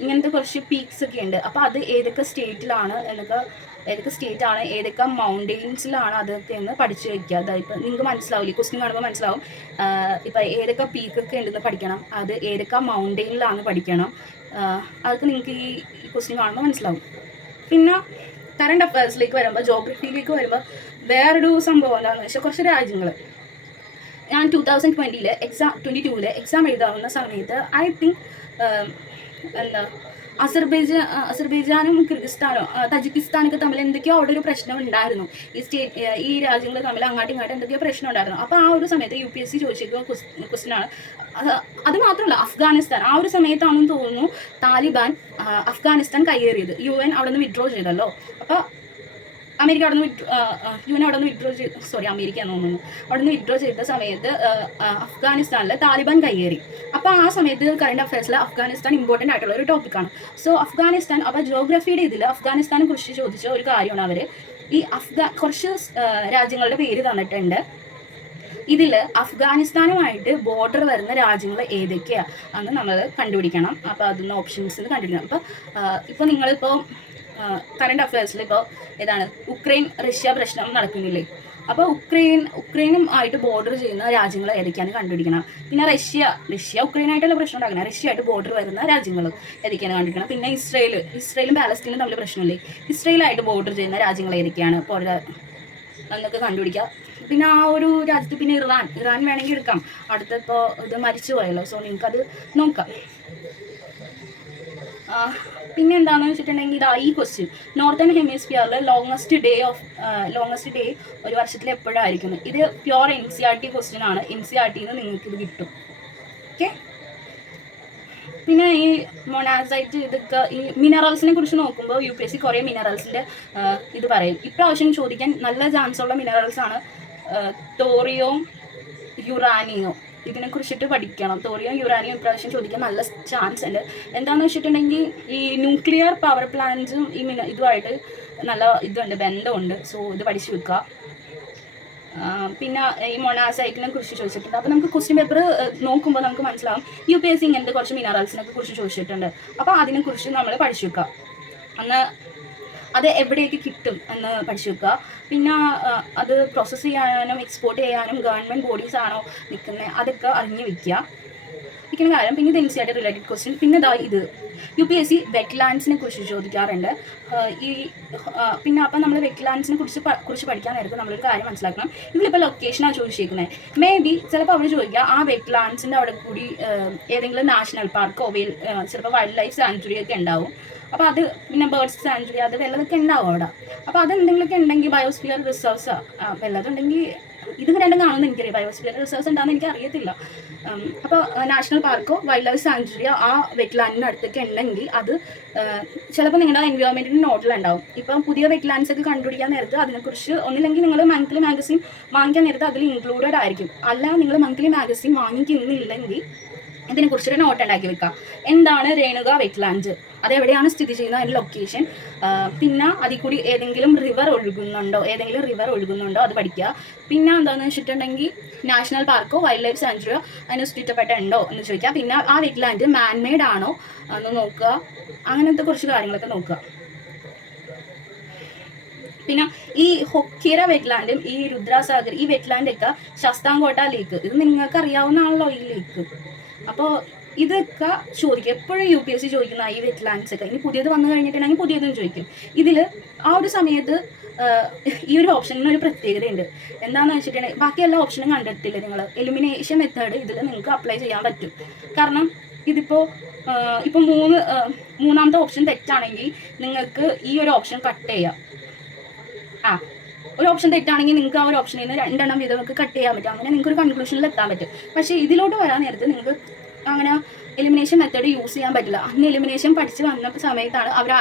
ഇങ്ങനത്തെ കുറച്ച് പീക്സ് ഒക്കെ ഉണ്ട്. അപ്പോൾ അത് ഏതൊക്കെ സ്റ്റേറ്റിലാണ് ഏതൊക്കെ സ്റ്റേറ്റാണ്, ഏതൊക്കെ മൗണ്ടെയിൻസിലാണ് അതൊക്കെ എന്ന് പഠിച്ചു വയ്ക്കുക. അതായത് ഇപ്പം നിങ്ങൾക്ക് മനസ്സിലാവില്ല, ക്വസ്റ്റ്യൻ കാണുമ്പോൾ മനസ്സിലാവും. ഇപ്പം ഏതൊക്കെ പീക്കൊക്കെ ഉണ്ടെന്ന് പഠിക്കണം, അത് ഏതൊക്കെ മൗണ്ടെയിനിലാണ് പഠിക്കണം. അതൊക്കെ നിങ്ങൾക്ക് ഈ ക്വസ്റ്റ്യൻ കാണുമ്പോൾ മനസ്സിലാവും. പിന്നെ കറണ്ട് അഫയേഴ്സിലേക്ക് വരുമ്പോൾ, ജോഗ്രഫിയിലേക്ക് വരുമ്പോൾ വേറൊരു സംഭവം എന്താണെന്ന് വെച്ചാൽ, കുറച്ച് രാജ്യങ്ങൾ ഞാൻ 2022 എക്സാം എഴുതാവുന്ന സമയത്ത് ഐ തിങ്ക് അസർബൈജാനും കിർഗിസ്ഥാനോ തജിക്കിസ്ഥാനൊക്കെ തമ്മിൽ എന്തൊക്കെയോ അവിടെ ഒരു പ്രശ്നം ഉണ്ടായിരുന്നു. ഈ രാജ്യങ്ങൾ തമ്മിൽ അങ്ങോട്ടും ഇങ്ങോട്ടും എന്തൊക്കെയോ പ്രശ്നം ഉണ്ടായിരുന്നു. അപ്പോൾ ആ ഒരു സമയത്ത് UPSC ചോദിച്ചിരിക്കുന്ന ക്വസ്റ്റ്യനാണ്. അത് മാത്രമല്ല, അഫ്ഗാനിസ്ഥാൻ ആ ഒരു സമയത്താണെന്ന് തോന്നുന്നു താലിബാൻ അഫ്ഗാനിസ്ഥാൻ കയ്യേറിയത്. UN അവിടെ നിന്ന് വിഡ്രോ ചെയ്തല്ലോ. അപ്പോൾ അമേരിക്ക അവിടെ നിന്ന് UN അവിടെ നിന്ന് അമേരിക്ക എന്ന് തോന്നുന്നു അവിടെ നിന്ന് വിഡ്രോ ചെയ്ത സമയത്ത് അഫ്ഗാനിസ്ഥാനിൽ താലിബാൻ കയ്യേറി. അപ്പോൾ ആ സമയത്ത് കറണ്ട് അഫയേഴ്സിൽ അഫ്ഗാനിസ്ഥാൻ ഇമ്പോർട്ടൻ്റ് ആയിട്ടുള്ള ഒരു ടോപ്പിക്കാണ്. സോ അഫ്ഗാനിസ്ഥാൻ, അപ്പോൾ ജോഗ്രഫിയുടെ ഇതിൽ അഫ്ഗാനിസ്ഥാനെ കുറിച്ച് ചോദിച്ച ഒരു കാര്യമാണ്. അവർ ഈ കുറച്ച് രാജ്യങ്ങളുടെ പേര് തന്നിട്ടുണ്ട്. ഇതിൽ അഫ്ഗാനിസ്ഥാനുമായിട്ട് ബോർഡർ വരുന്ന രാജ്യങ്ങൾ ഏതൊക്കെയാണ് എന്ന് നമ്മൾ കണ്ടുപിടിക്കണം. അപ്പോൾ അതൊന്ന് ഓപ്ഷൻസ് കണ്ടുപിടിക്കണം. ഇപ്പോൾ നിങ്ങളിപ്പോൾ കറണ്ട് അഫയേഴ്സിൽ ഇപ്പോൾ ഏതാണ്, ഉക്രൈൻ-റഷ്യ പ്രശ്നം നടക്കുന്നില്ലേ. അപ്പോൾ ഉക്രൈനും ആയിട്ട് ബോർഡർ ചെയ്യുന്ന രാജ്യങ്ങൾ ഏതൊക്കെയാണ് കണ്ടുപിടിക്കണം. പിന്നെ റഷ്യ ഉക്രൈനായിട്ടുള്ള പ്രശ്നം ഉണ്ടാക്കണം. റഷ്യ ആയിട്ട് ബോർഡർ വരുന്ന രാജ്യങ്ങൾ ഏതൊക്കെയാണ് കണ്ടുപിടിക്കണം. പിന്നെ ഇസ്രയേലും പാലസ്തീനും തമ്മിൽ പ്രശ്നമില്ലേ, ഇസ്രയേലായിട്ട് ബോർഡർ ചെയ്യുന്ന രാജ്യങ്ങൾ ഏതൊക്കെയാണ് എന്നൊക്കെ കണ്ടുപിടിക്കുക. പിന്നെ ആ ഒരു രാജ്യത്ത് പിന്നെ ഇറാൻ വേണമെങ്കിൽ എടുക്കാം. അടുത്തിപ്പോൾ ഇത് മരിച്ചു പോയല്ലോ. സോ നിങ്ങൾക്കത് നോക്കാം. പിന്നെ എന്താണെന്ന് വെച്ചിട്ടുണ്ടെങ്കിൽ ഈ ക്വസ്റ്റ്യൻ, നോർത്തേൺ ഹെമിസ്ഫിയറിൽ ലോങ്ങസ്റ്റ് ഡേ ഒരു വർഷത്തിൽ എപ്പോഴായിരിക്കും. ഇത് പ്യുവർ NCERT ക്വസ്റ്റ്യൻ ആണ്. NCERT നിങ്ങൾക്ക് ഇത് കിട്ടും. ഓക്കെ. പിന്നെ ഈ മൊണാസൈറ്റ് ഇതൊക്കെ ഈ മിനറൽസിനെ കുറിച്ച് നോക്കുമ്പോൾ UPSC കുറേ മിനറൽസിൻ്റെ ഇത് പറയും. ഇപ്രാവശ്യം ചോദിക്കാൻ നല്ല ചാൻസ് ഉള്ള മിനറൽസാണ് തോറിയവും യുറാനിയോ. ഇതിനെക്കുറിച്ചിട്ട് പഠിക്കണം. തോറിയം യുറാനിയം ഇപ്രാവശ്യം ചോദിക്കാൻ നല്ല ചാൻസ് ഉണ്ട്. എന്താണെന്ന് വെച്ചിട്ടുണ്ടെങ്കിൽ ഈ ന്യൂക്ലിയർ പവർ പ്ലാന്റ്സും ഈ ഇതുമായിട്ട് നല്ല ഇതുണ്ട്, ബന്ധമുണ്ട്. സോ ഇത് പഠിച്ചു വെക്കുക. പിന്നെ ഈ മൊണാസൈറ്റിനെ കുറിച്ച് ചോദിച്ചിട്ടുണ്ട്. അപ്പോൾ നമുക്ക് ക്വസ്റ്റ്യൻ പേപ്പർ നോക്കുമ്പോൾ നമുക്ക് മനസ്സിലാവും UPSC ഇങ്ങനത്തെ കുറച്ച് മിനറൽസിനൊക്കെ കുറിച്ച് ചോദിച്ചിട്ടുണ്ട്. അപ്പോൾ അതിനെക്കുറിച്ച് നമ്മൾ പഠിച്ചു വെക്കുക. അന്ന് അത് എവിടെയൊക്കെ കിട്ടും എന്ന് പഠിച്ചു വെക്കുക. പിന്നെ അത് പ്രോസസ്സ് ചെയ്യാനും എക്സ്പോർട്ട് ചെയ്യാനും ഗവൺമെൻറ് ബോഡീസ് ആണോ നിൽക്കുന്നത് അതൊക്കെ അറിഞ്ഞു വെക്കുക. ഇരിക്കുന്ന കാര്യം. പിന്നെ ഇത് NCERT റിലേറ്റഡ് ക്വസ്റ്റ്യൻ. പിന്നെ ഇത് UPSC വെറ്റ്ലാൻഡ്സിനെ കുറിച്ച് ചോദിക്കാറുണ്ട്. പിന്നെ അപ്പം നമ്മൾ വെറ്റ്ലാൻഡ്സിനെ കുറിച്ച് പഠിക്കാൻ നേരത്ത് നമ്മളൊരു കാര്യം മനസ്സിലാക്കണം. ഇതിലിപ്പോൾ ലൊക്കേഷനാണ് ചോദിച്ചിരിക്കുന്നത്. മേ ബി ചിലപ്പോൾ അവർ ചോദിക്കുക ആ വെറ്റ്ലാൻഡ്സിൻ്റെ അവിടെ കൂടി ഏതെങ്കിലും നാഷണൽ പാർക്കോ ചിലപ്പോൾ വൈൽഡ് ലൈഫ് സാങ്ച്വറി ഒക്കെ ഉണ്ടാവും. അപ്പോൾ അത് പിന്നെ ബേർഡ്സ് സാങ്ച്വറി അത് വല്ലതൊക്കെ ഉണ്ടാവും അവിടെ. അപ്പോൾ അതെന്തെങ്കിലുമൊക്കെ ഉണ്ടെങ്കിൽ ബയോസ്ഫിയർ റിസർവ്സ് വല്ലതുണ്ടെങ്കിൽ ഇത് രണ്ടും കാണുമെന്ന് എനിക്കറിയാം. ബയോസ്ഫിയർ റിസർവ്സ് ഉണ്ടാകുന്ന എനിക്ക് അറിയത്തില്ല. അപ്പോൾ നാഷണൽ പാർക്കോ വൈൽഡ് ലൈഫ് സാങ്ച്വറിയോ ആ വെറ്റ്ലാൻഡിൻ്റെ അടുത്തൊക്കെ ഉണ്ടെങ്കിൽ അത് ചിലപ്പോൾ നിങ്ങളുടെ എൻവയോൺമെൻറ്റിൻ്റെ നോട്ടിലുണ്ടാവും. ഇപ്പം പുതിയ വെറ്റ്ലാൻഡ്സ് ഒക്കെ കണ്ടുപിടിക്കാൻ നേരത്ത് അതിനെക്കുറിച്ച് ഒന്നില്ലെങ്കിൽ നിങ്ങൾ മന്ത്ലി മാഗസിൻ വാങ്ങിക്കാൻ നേരത്ത് അതിൽ ഇൻക്ലൂഡഡ് ആയിരിക്കും. അല്ല നിങ്ങൾ മന്ത്ലി മാഗസിൻ വാങ്ങിക്കുന്നില്ലെങ്കിൽ ഇതിനെക്കുറിച്ചൊരു നോട്ട് ഉണ്ടാക്കി വെക്കാം. എന്താണ് രേണുക വെറ്റ്ലാൻഡ്, അതെവിടെയാണ് സ്ഥിതി ചെയ്യുന്നത്, അതിൻ്റെ ലൊക്കേഷൻ, പിന്നെ അതിൽ കൂടി ഏതെങ്കിലും റിവർ ഒഴുകുന്നുണ്ടോ അത് പഠിക്കുക. പിന്നെ എന്താണെന്ന് വെച്ചിട്ടുണ്ടെങ്കിൽ നാഷണൽ പാർക്കോ വൈൽഡ് ലൈഫ് സാങ്ച്വറിയോ അതിന് ചുറ്റപ്പെട്ടുണ്ടോ എന്ന് ചോദിക്കുക. പിന്നെ ആ വെറ്റ്ലാൻഡ് മാൻമെയ്ഡ് ആണോ എന്ന് നോക്കുക. അങ്ങനത്തെ കുറച്ച് കാര്യങ്ങളൊക്കെ നോക്കുക. പിന്നെ ഈ ഹൊക്കീറ വെറ്റ്ലാൻഡും ഈ രുദ്രാസാഗർ ഈ വെറ്റ്ലാൻഡൊക്കെ ശാസ്താംകോട്ട ലേക്ക്, ഇത് നിങ്ങൾക്ക് അറിയാവുന്നതാണല്ലോ ഈ ലേക്ക്. അപ്പോൾ ഇതൊക്കെ ചോദിക്കും എപ്പോഴും UPSC ചോദിക്കുന്ന ഈ വെറ്റ്ലാൻഡ്സ് ഒക്കെ. ഇനി പുതിയത് വന്നു കഴിഞ്ഞിട്ടുണ്ടെങ്കിൽ പുതിയതും ചോദിക്കും. ഇതിൽ ആ ഒരു സമയത്ത് ഈ ഒരു ഓപ്ഷനിന് ഒരു പ്രത്യേകതയുണ്ട്. എന്താണെന്ന് വെച്ചിട്ടുണ്ടെങ്കിൽ ബാക്കി എല്ലാ ഓപ്ഷനും കണ്ടിട്ടില്ല നിങ്ങൾ. എലിമിനേഷൻ മെത്തേഡ് ഇതിൽ നിങ്ങൾക്ക് അപ്ലൈ ചെയ്യാൻ പറ്റും. കാരണം ഇതിപ്പോൾ മൂന്നാമത്തെ ഓപ്ഷൻ തെറ്റാണെങ്കിൽ നിങ്ങൾക്ക് ഈ ഒരു ഓപ്ഷൻ കട്ട് ചെയ്യാം. ഒരു ഓപ്ഷൻ തെറ്റാണെങ്കിൽ നിങ്ങൾക്ക് ആ ഒരു ഓപ്ഷനിൽ നിന്ന് 2 എണ്ണം വീതം നമുക്ക് കട്ട് ചെയ്യാൻ പറ്റും. അങ്ങനെ നിങ്ങൾക്ക് ഒരു കൺക്ലൂഷനിൽ എത്താൻ പറ്റും. പക്ഷേ ഇതിലോട്ട് വരാൻ നേരത്ത് നിങ്ങൾക്ക് അങ്ങനെ എലിമിനേഷൻ മെത്തേഡ് യൂസ് ചെയ്യാൻ പറ്റില്ല. അന്ന് എലിമിനേഷൻ പഠിച്ച് വന്ന സമയത്താണ് അവർ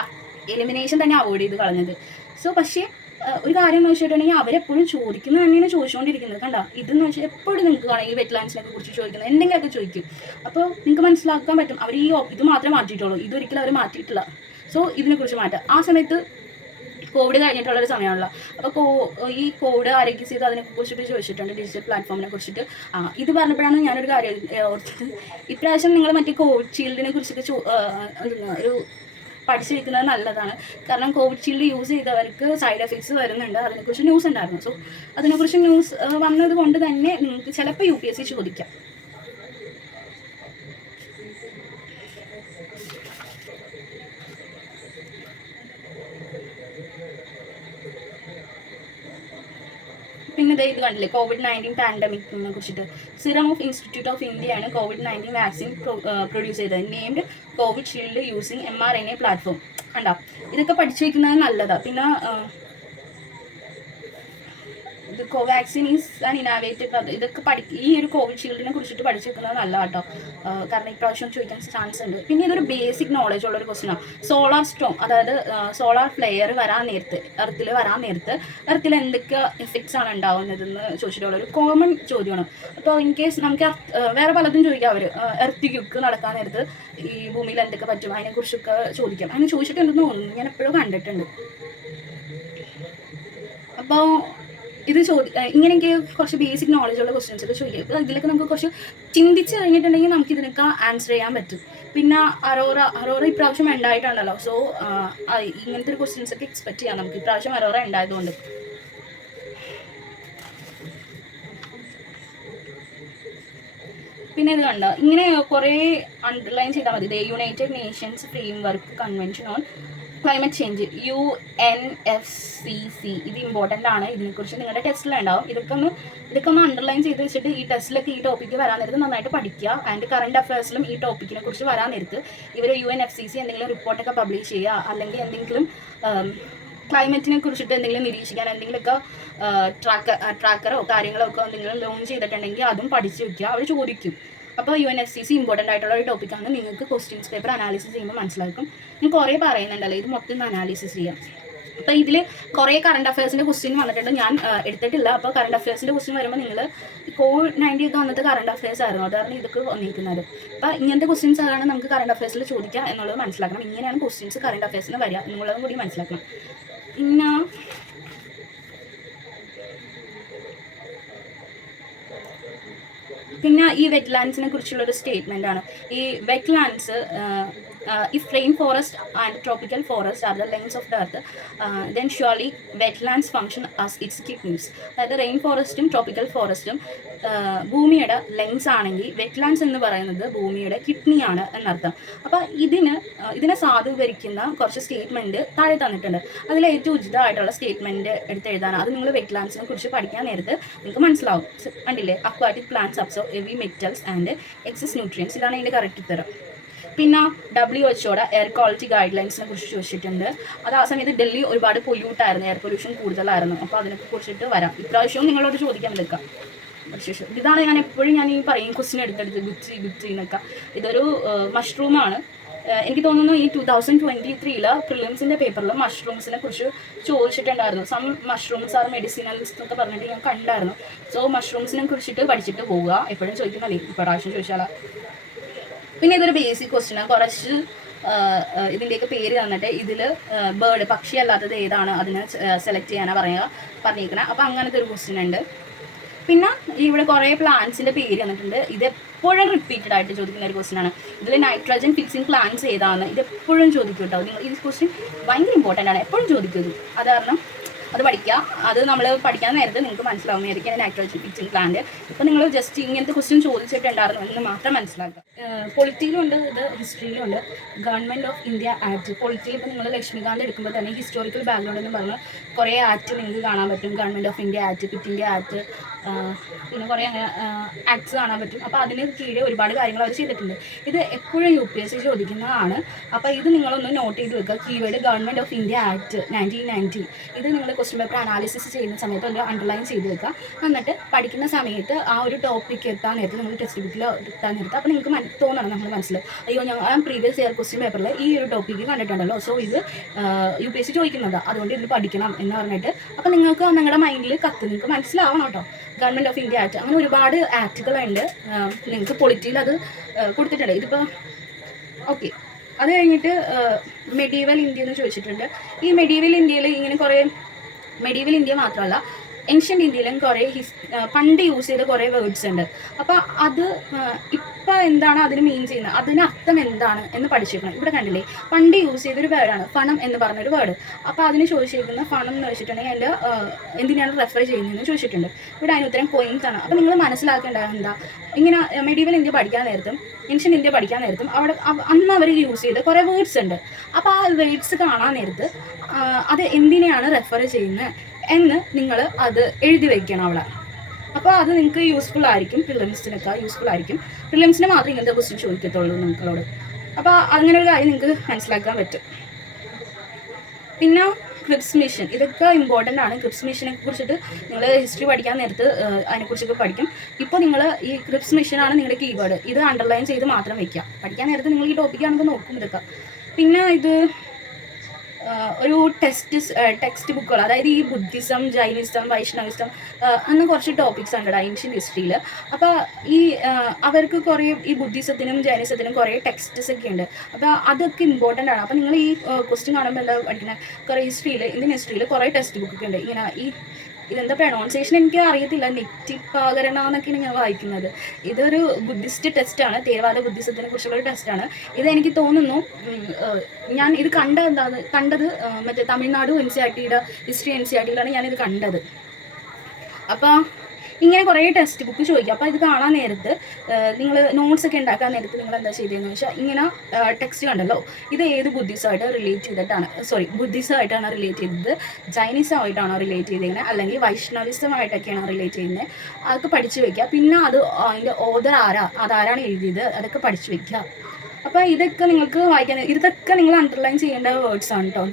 എലിമിനേഷൻ തന്നെ അവോയ്ഡ് ചെയ്ത് കളഞ്ഞത്. സോ പക്ഷേ ഒരു കാര്യം എന്ന് വെച്ചിട്ടുണ്ടെങ്കിൽ അവരെപ്പോഴും ചോദിക്കുന്നത് തന്നെയാണ് ചോദിച്ചുകൊണ്ടിരിക്കുന്നത്. കണ്ടോ, ഇതെന്ന് വെച്ചാൽ എപ്പോഴും നിങ്ങൾക്ക് കാണാം ഈ വെറ്റ്ലാൻഡ്സിനെ കുറിച്ച് ചോദിക്കുന്നത് എന്തെങ്കിലുമൊക്കെ ചോദിക്കും. അപ്പോൾ നിങ്ങൾക്ക് മനസ്സിലാക്കാൻ പറ്റും അവർ ഇത് മാത്രമേ മാറ്റിയിട്ടുള്ളൂ, ഇതൊരിക്കലും അവർ മാറ്റിയിട്ടില്ല. സോ ഇതിനെക്കുറിച്ച് മാറ്റാം. ആ സമയത്ത് കോവിഡ് കഴിഞ്ഞിട്ടുള്ളൊരു സമയമാണല്ലോ. അപ്പോൾ ഈ കോവിഡ് ആരോഗ്യസേതു അതിനെക്കുറിച്ചിട്ട് ചോദിച്ചിട്ടുണ്ട്, ഡിജിറ്റൽ പ്ലാറ്റ്ഫോമിനെ കുറിച്ചിട്ട്. ഇത് പറഞ്ഞപ്പോഴാണ് ഞാനൊരു കാര്യം ഓർത്തത്. ഇപ്രാവശ്യം നിങ്ങൾ മറ്റേ കോവിഷീൽഡിനെ കുറിച്ചിട്ട് ഒരു പഠിച്ചു വെക്കുന്നത് നല്ലതാണ്. കാരണം കോവിഷീൽഡ് യൂസ് ചെയ്തവർക്ക് സൈഡ് എഫക്ട്സ് വരുന്നുണ്ട്, അതിനെക്കുറിച്ച് ന്യൂസ് ഉണ്ടായിരുന്നു. സോ അതിനെക്കുറിച്ച് ന്യൂസ് വന്നത് കൊണ്ട് തന്നെ നിങ്ങൾക്ക് ചിലപ്പോൾ UPSC ചോദിക്കാം. പിന്നെ ഇത് കണ്ടില്ലേ COVID-19 പാൻഡമിക്കിനെ കുറിച്ചിട്ട്. സിറം ഓഫ് ഇൻസ്റ്റിറ്റ്യൂട്ട് ഓഫ് ഇന്ത്യയാണ് COVID-19 വാക്സിൻ പ്രൊഡ്യൂസ് ചെയ്തത്. Named Covishield using mRNA platform. കണ്ടോ, ഇതൊക്കെ പഠിച്ചു വയ്ക്കുന്നത് നല്ലതാണ്. പിന്നെ ഇത് കോവാക്സിൻ ഈസ് ആൻ ഇന്നോവേറ്റീവ്. ഇതൊക്കെ ഈ ഒരു കോവിഷീൽഡിനെ കുറിച്ചിട്ട് പഠിച്ചു വെക്കുന്നത് നല്ലതാണ് കേട്ടോ. കാരണം ഇപ്രാവശ്യം ചോദിക്കാൻ ചാൻസ് ഉണ്ട്. പിന്നെ ഇതൊരു ബേസിക് നോളജ് ഉള്ളൊരു ക്വസ്റ്റ്യനാണ്. സോളാർ സ്റ്റോം, അതായത് സോളാർ ഫ്ലെയർ എർത്തിൽ വരാൻ നേരത്ത് എർത്തിൽ എന്തൊക്കെ എഫക്ട്സ് ആണ് ഉണ്ടാവുന്നതെന്ന് ചോദിച്ചിട്ടുള്ളൊരു കോമൺ ചോദ്യമാണ്. അപ്പോൾ ഇൻ കേസ് നമുക്ക് വേറെ പലതും ചോദിക്കാം. അവർ എർത്ത് ക്യുക്ക് നടക്കാൻ നേരത്ത് ഈ ഭൂമിയിൽ എന്തൊക്കെ പറ്റും അതിനെക്കുറിച്ചൊക്കെ ചോദിക്കാം. അങ്ങനെ ചോദിച്ചിട്ടുണ്ടെന്ന് തോന്നുന്നു, ഞാൻ എപ്പോഴും കണ്ടിട്ടുണ്ട്. അപ്പോൾ ഇത് ഇങ്ങനെയൊക്കെ കുറച്ച് ബേസിക് നോളജുള്ള ക്വസ്റ്റ്യൻസ് ഒക്കെ ചോദിക്കുക. ഇതിലൊക്കെ നമുക്ക് കുറച്ച് ചിന്തിച്ച് കഴിഞ്ഞിട്ടുണ്ടെങ്കിൽ നമുക്ക് ഇതിനൊക്കെ ആൻസർ ചെയ്യാൻ പറ്റും. പിന്നെ അറോറ ഇപ്രാവശ്യം ഉണ്ടായിട്ടുണ്ടല്ലോ. സോ ഇങ്ങനത്തെ ഒരു ക്വസ്റ്റ്യൻസ് ഒക്കെ എക്സ്പെക്ട് ചെയ്യാം നമുക്ക് ഇപ്രാവശ്യം അറോറ ഉണ്ടായതുകൊണ്ട്. പിന്നെ ഇത് കണ്ടോ, ഇങ്ങനെ കുറേ അണ്ടർലൈൻ ചെയ്താൽ മതി. United Nations framework convention on climate change UNFCCC. ഇത് ഇമ്പോർട്ടൻ്റ് ആണ്. ഇതിനെക്കുറിച്ച് നിങ്ങളുടെ ടെസ്റ്റിലുണ്ടാവും. ഇതൊക്കെ ഒന്ന് അണ്ടർലൈൻ ചെയ്ത് വെച്ചിട്ട് ഈ ടെസ്റ്റിലൊക്കെ ഈ ടോപ്പിക്ക് വരാൻ നേരത്ത് നന്നായിട്ട് പഠിക്കുക. ആൻഡ് കറണ്ട് അഫയേഴ്സിലും ഈ ടോപ്പിക്കിനെ കുറിച്ച് വരാൻ നേരത്ത് ഇവർ UNFCCC എന്തെങ്കിലും റിപ്പോർട്ടൊക്കെ പബ്ലിഷ് ചെയ്യുക, അല്ലെങ്കിൽ എന്തെങ്കിലും ക്ലൈമറ്റിനെ കുറിച്ചിട്ട് എന്തെങ്കിലും നിരീക്ഷിക്കാൻ എന്തെങ്കിലുമൊക്കെ ട്രാക്കറോ കാര്യങ്ങളോ ഒക്കെ എന്തെങ്കിലും ലോഞ്ച് ചെയ്തിട്ടുണ്ടെങ്കിൽ അതും പഠിച്ചു വയ്ക്കുക. അവർ ചോദിക്കും. അപ്പോൾ UNFCC ഇമ്പോർട്ടൻ്റ് ആയിട്ടുള്ള ഒരു ടോപ്പിക്കാണ്. നിങ്ങൾക്ക് ക്വസ്റ്റ്യൻസ് പേപ്പർ അനാലിസിസ് ചെയ്യുമ്പോൾ മനസ്സിലാക്കും. ഞാൻ കുറേ പറയുന്നുണ്ടല്ലോ, ഇത് മൊത്തം അനാലിസിസ് ചെയ്യാം. അപ്പോൾ ഇതിൽ കുറേ കറണ്ട് അഫയേഴ്സിൻ്റെ ക്വസ്റ്റ്യൻ വന്നിട്ടുണ്ട്, ഞാൻ എടുത്തിട്ടില്ല. അപ്പോൾ കറണ്ട് അഫയേഴ്സിൻ്റെ ക്വസ്റ്റ്യൻ വരുമ്പോൾ നിങ്ങൾ COVID-19 ഒക്കെ അന്നത്തെ കറണ്ട് അഫയേഴ്സ് ആയിരുന്നു, അതാണ് ഇതൊക്കെ വന്നിരിക്കുന്നത്. അപ്പോൾ ഇങ്ങനത്തെ ക്വസ്റ്റ്യൻസ് ആണ് നമുക്ക് കറണ്ട് അഫയേഴ്സിൽ ചോദിക്കാം എന്നുള്ളത് മനസ്സിലാക്കണം. ഇങ്ങനെയാണ് ക്വസ്റ്റ്യൻസ് കറണ്ട് അഫയേഴ്സിന് വരിക എന്നുള്ളതും കൂടി മനസ്സിലാക്കണം. പിന്നെ ഈ വെറ്റ്ലാൻഡ്സിനെ കുറിച്ചുള്ളൊരു സ്റ്റേറ്റ്മെൻ്റ് ആണ്. ഈ wetlands if rainforest and tropical forest are the lungs of the earth, then surely wetlands function as its kidneys. അതായത് റെയിൻ ഫോറസ്റ്റും ട്രോപ്പിക്കൽ ഫോറസ്റ്റും ഭൂമിയുടെ ലങ്സ് ആണെങ്കിൽ വെറ്റ്ലാൻഡ്സ് എന്ന് പറയുന്നത് ഭൂമിയുടെ കിഡ്നിയാണ് എന്നർത്ഥം. അപ്പോൾ ഇതിനെ സാധൂകരിക്കുന്ന കുറച്ച് സ്റ്റേറ്റ്മെൻറ്റ് താഴെ തന്നിട്ടുണ്ട്. അതിൽ ഏറ്റവും ഉചിതമായിട്ടുള്ള സ്റ്റേറ്റ്മെൻറ്റ് എടുത്ത് എഴുതാനാണ്. അത് നിങ്ങൾ വെറ്റ്ലാൻഡ്സിനെ കുറിച്ച് പഠിക്കാൻ നേരത്ത് നിങ്ങൾക്ക് മനസ്സിലാവും. കണ്ടില്ലേ, aquatic plants absorb heavy metals and excess nutrients, ഇതാണ് ഇതിൻ്റെ കറക്റ്റ് ഉത്തരം. പിന്നെ WHO എയർ ക്വാളിറ്റി ഗൈഡ് ലൈൻസിനെ കുറിച്ച് ചോദിച്ചിട്ടുണ്ട്. അത് ആ സമയത്ത് ഡൽഹി ഒരുപാട് പൊല്യൂട്ടായിരുന്നു, എയർ പൊല്യൂഷൻ കൂടുതലായിരുന്നു. അപ്പോൾ അതിനൊക്കെ കുറിച്ചിട്ട് വരാം. ഇപ്രാവശ്യവും നിങ്ങളോട് ചോദിക്കാൻ നിൽക്കാം. ഇതാണ് ഞാൻ എപ്പോഴും ഈ പറയും ക്വസ്റ്റ്യൻ എടുത്തെടുത്ത് ഗുച്ചി എന്നൊക്കെ. ഇതൊരു മഷ്റൂമാണ്. എനിക്ക് തോന്നുന്നു ഈ 2023 പ്രിലിംസിൻ്റെ പേപ്പറിൽ മഷ്റൂംസിനെ കുറിച്ച് ചോദിച്ചിട്ടുണ്ടായിരുന്നു. സം മഷ്റൂംസ് ആർ മെഡിസിനൽസ് എന്നൊക്കെ പറഞ്ഞിട്ട് ഞാൻ കണ്ടായിരുന്നു. സോ മഷ്റൂംസിനെ കുറിച്ചിട്ട് പഠിച്ചിട്ട് പോവുക. എപ്പോഴും ചോദിക്കുന്നല്ലേ, ഇപ്രാവശ്യം ചോദിച്ചാലോ. പിന്നെ ഇതൊരു ബേസിക് ക്വസ്റ്റ്യനാണ്. കുറച്ച് ഇതിൻ്റെയൊക്കെ പേര് തന്നിട്ട് ഇതിൽ ബേർഡ് പക്ഷി അല്ലാത്തത് ഏതാണ് അതിനെ സെലക്ട് ചെയ്യാനാണ് പറഞ്ഞിരിക്കുന്നത്. അപ്പോൾ അങ്ങനത്തെ ഒരു ക്വസ്റ്റ്യൻ ഉണ്ട്. പിന്നെ ഇവിടെ കുറേ പ്ലാന്റ്സിൻ്റെ പേര് തന്നിട്ടുണ്ട്. ഇത് എപ്പോഴും റിപ്പീറ്റഡ് ആയിട്ട് ചോദിക്കുന്ന ഒരു ക്വസ്റ്റ്യൻ ആണ്. ഇതിൽ നൈട്രജൻ ഫിക്സിങ് പ്ലാന്റ്സ് ഏതാണ്, ഇത് എപ്പോഴും ചോദിക്കും കേട്ടോ. നിങ്ങൾ ഈ ക്വസ്റ്റ്യൻ ഭയങ്കര ഇമ്പോർട്ടൻ്റ് ആണ്, എപ്പോഴും ചോദിക്കുന്നത്. അത് കാരണം അത് പഠിക്കുക. അത് നമ്മൾ പഠിക്കാൻ നേരത്തെ നിങ്ങൾക്ക് മനസ്സിലാവും ഏതൊക്കെയാണ് നൈട്രജൻ ഫിക്സിങ് പ്ലാന്റ്. ഇപ്പോൾ നിങ്ങൾ ജസ്റ്റ് ഇങ്ങനത്തെ ക്വസ്റ്റ്യൻ ചോദിച്ചിട്ടുണ്ടായിരുന്നു എന്ന് മാത്രം മനസ്സിലാക്കുക. പൊളിറ്റിയിലുണ്ട്, ഇത് ഹിസ്റ്ററിയിലുണ്ട്. Government of India act. പൊളിറ്റിയിൽ ഇപ്പോൾ നിങ്ങൾ ലക്ഷ്മികാന്ത് എടുക്കുമ്പോൾ തന്നെ ഹിസ്റ്റോറിക്കൽ ബാക്ക്ഗ്രൗണ്ട് എന്ന് പറഞ്ഞാൽ കുറേ ആക്ട് നിങ്ങൾക്ക് കാണാൻ പറ്റും. Government of India act, quit India act, പിന്നെ കുറേ അങ്ങനെ ആക്ട്സ് കാണാൻ പറ്റും. അപ്പോൾ അതിന് കീഴെ ഒരുപാട് കാര്യങ്ങൾ അവർ ചെയ്തിട്ടുണ്ട്. ഇത് എപ്പോഴും UPSC ചോദിക്കുന്നതാണ്. അപ്പോൾ ഇത് നിങ്ങളൊന്ന് നോട്ട് ചെയ്ത് വെക്കുക. Keyword government of India act 1990. ഇത് നിങ്ങൾ ക്വസ്റ്റ്യൻ പേപ്പർ അനാലിസിസ് ചെയ്യുന്ന സമയത്ത് ഒരു അണ്ടർലൈൻ ചെയ്ത് വെക്കുക. എന്നിട്ട് പഠിക്കുന്ന സമയത്ത് ആ ഒരു ടോപ്പിക്ക് എത്താൻ നേരത്ത് നിങ്ങൾ ടെക്സ്റ്റ് ബുക്കിൽ എത്താൻ നേരത്ത് അപ്പോൾ നിങ്ങൾക്ക് തോന്നണം നമ്മൾ മനസ്സിൽ, അയ്യോ ഞാൻ പ്രീവിയസ് ഇയർ ക്വസ്റ്റ്യൻ പേപ്പറിൽ ഈ ഒരു ടോപ്പിക്ക് കണ്ടിട്ടുണ്ടല്ലോ, സോ ഇത് UPSC ചോദിക്കുന്നതാണ്, അതുകൊണ്ട് ഇത് പഠിക്കണം എന്ന് പറഞ്ഞിട്ട് അപ്പോൾ നിങ്ങൾക്ക് നിങ്ങളുടെ മൈൻഡിൽ നിങ്ങൾക്ക് മനസ്സിലാവണം കേട്ടോ. ഗവൺമെൻറ് ഓഫ് ഇന്ത്യ ആക്ട്, അങ്ങനെ ഒരുപാട് ആക്റ്റുകളുണ്ട്. നിങ്ങൾക്ക് പൊളിറ്റിയിൽ അത് കൊടുത്തിട്ടുണ്ട്. ഇതിപ്പോൾ ഓക്കെ. അത് കഴിഞ്ഞിട്ട് മെഡീവൽ ഇന്ത്യ എന്ന് ചോദിച്ചിട്ടുണ്ട്. ഈ മെഡീവൽ ഇന്ത്യയിൽ ഇങ്ങനെ കുറേ, മെഡീവൽ ഇന്ത്യ മാത്രമല്ല ഏൻഷ്യൻ്റ് ഇന്ത്യയിലും കുറേ പണ്ട് യൂസ് ചെയ്ത കുറേ വേർഡ്സ് ഉണ്ട്. അപ്പോൾ അത് ഇപ്പോൾ എന്താണ് അതിന് മീൻ ചെയ്യുന്നത്, അതിനർത്ഥം എന്താണ് എന്ന് പഠിച്ചിരിക്കണം. ഇവിടെ കണ്ടില്ലേ, പണ്ട് യൂസ് ചെയ്തൊരു വേർഡാണ് ഫണം എന്ന് പറഞ്ഞൊരു വേർഡ്. അപ്പോൾ അതിന് ചോദിച്ചിരിക്കുന്ന ഫണം എന്ന് വെച്ചിട്ടുണ്ടെങ്കിൽ അതിൻ്റെ എന്തിനാണ് റെഫർ ചെയ്യുന്നതെന്ന് ചോദിച്ചിട്ടുണ്ട്. ഇവിടെ അതിന് ഉത്തരം കോയിൻസ് ആണ്. അപ്പോൾ നിങ്ങൾ മനസ്സിലാക്കേണ്ടത് എന്താ, ഇങ്ങനെ മെഡീവൽ ഇന്ത്യ പഠിക്കാൻ നേരത്തും ഏൻഷ്യൻ്റ് ഇന്ത്യ പഠിക്കാൻ നേരത്തും അവിടെ അന്ന് അവർ യൂസ് ചെയ്ത കുറേ വേർഡ്സ് ഉണ്ട്. അപ്പോൾ ആ വേർഡ്സ് കാണാൻ നേരത്ത് അത് എന്തിനെയാണ് റെഫർ ചെയ്യുന്നത് എന്ന് നിങ്ങൾ അത് എഴുതി വയ്ക്കണം അവിടെ. അപ്പോൾ അത് നിങ്ങൾക്ക് യൂസ്ഫുൾ ആയിരിക്കും. പ്രിലിംസിനൊക്കെ യൂസ്ഫുൾ ആയിരിക്കും. പ്രിലിംസിന് മാത്രമേ ഇങ്ങനത്തെ ക്വസ്റ്റ്യൻ ചോദിക്കത്തുള്ളൂ നിങ്ങളോട്. അപ്പോൾ അങ്ങനെ ഒരു കാര്യം നിങ്ങൾക്ക് മനസ്സിലാക്കാൻ പറ്റും. പിന്നെ ക്രിപ്സ് മിഷൻ, ഇതൊക്കെ ഇമ്പോർട്ടൻ്റ് ആണ്. ക്രിപ്സ് മിഷനെ കുറിച്ചിട്ട് നിങ്ങൾ ഹിസ്റ്ററി പഠിക്കാൻ നേരത്ത് അതിനെക്കുറിച്ചൊക്കെ പഠിക്കും. ഇപ്പോൾ നിങ്ങൾ ഈ ക്രിപ്സ് മിഷനാണ് നിങ്ങളുടെ കീവേഡ്, ഇത് അണ്ടർലൈൻ ചെയ്ത് മാത്രം വയ്ക്കുക. പഠിക്കാൻ നേരത്ത് നിങ്ങൾ ഈ ടോപ്പിക്കാണെന്ന് നോക്കും ഇതൊക്കെ. പിന്നെ ഇത് ഒരു ടെക്സ്റ്റ് ബുക്കുകൾ, അതായത് ഈ ബുദ്ധിസം, ജൈനിസം, വൈഷ്ണവിസം എന്ന കുറച്ച് ടോപ്പിക്സ് ഉണ്ട് ഏൻഷ്യൻ ഹിസ്റ്ററിയിൽ. അപ്പോൾ അവർക്ക് കുറേ ഈ ബുദ്ധിസത്തിനും ജൈനിസത്തിനും കുറേ ടെക്സ്റ്റ്സ് ഒക്കെ ഉണ്ട്. അപ്പോൾ അതൊക്കെ ഇമ്പോർട്ടൻ്റ് ആണ്. അപ്പോൾ നിങ്ങൾ ഈ ക്വസ്റ്റ്യൻ കാണുമ്പോൾ എന്താ പഠിക്കുന്നത്, കുറേ ഇന്ത്യൻ ഹിസ്റ്ററിയിൽ കുറേ ടെക്സ്റ്റ് ബുക്കൊക്കെ ഉണ്ട്. ഇങ്ങനെ ഇതെന്താ പ്രൊണൗൺസിയേഷൻ എനിക്ക് അറിയത്തില്ല, നെറ്റിപ്പാകരണ എന്നൊക്കെയാണ് ഞാൻ വായിക്കുന്നത്. ഇതൊരു ബുദ്ധിസ്റ്റ് ടെസ്റ്റാണ്, തേവാദ ബുദ്ധിസത്തിനെ കുറിച്ചുള്ള ഒരു ടെസ്റ്റാണ്. ഇതെനിക്ക് തോന്നുന്നു ഞാൻ ഇത് കണ്ടത് മറ്റേ തമിഴ്നാട് NCERTയുടെ ഹിസ്റ്ററി NCERTയിലാണ് ഞാനിത് കണ്ടത്. അപ്പോൾ ഇങ്ങനെ കുറേ ടെക്സ്റ്റ് ബുക്ക് ചോദിക്കുക. അപ്പോൾ ഇത് കാണാൻ നേരത്ത് നിങ്ങൾ നോട്ട്സൊക്കെ ഉണ്ടാക്കാൻ നേരത്ത് നിങ്ങൾ എന്താ ചെയ്തതെന്ന് വെച്ചാൽ ഇങ്ങനെ ടെക്സ്റ്റ് കണ്ടല്ലോ, ഇത് ഏത് ബുദ്ധിസമായിട്ട് റിലേറ്റ് ചെയ്തിട്ടാണ്, ബുദ്ധിസമായിട്ടാണ് റിലേറ്റ് ചെയ്തത്, ജൈനിസമായിട്ടാണോ റിലേറ്റ് ചെയ്തിരിക്കുന്നത്, അല്ലെങ്കിൽ വൈഷ്ണവിസമായിട്ടൊക്കെയാണോ റിലേറ്റ് ചെയ്യുന്നത്, അതൊക്കെ പഠിച്ചു വയ്ക്കുക. പിന്നെ അതിൻ്റെ ഓദർ അതാരാണ് എഴുതിയത് അതൊക്കെ പഠിച്ചു വയ്ക്കുക. അപ്പോൾ ഇതൊക്കെ നിങ്ങൾക്ക് വായിക്കാൻ, ഇതൊക്കെ നിങ്ങൾ അണ്ടർലൈൻ ചെയ്യേണ്ട വേർഡ്സ് ആണ് കേട്ടോ.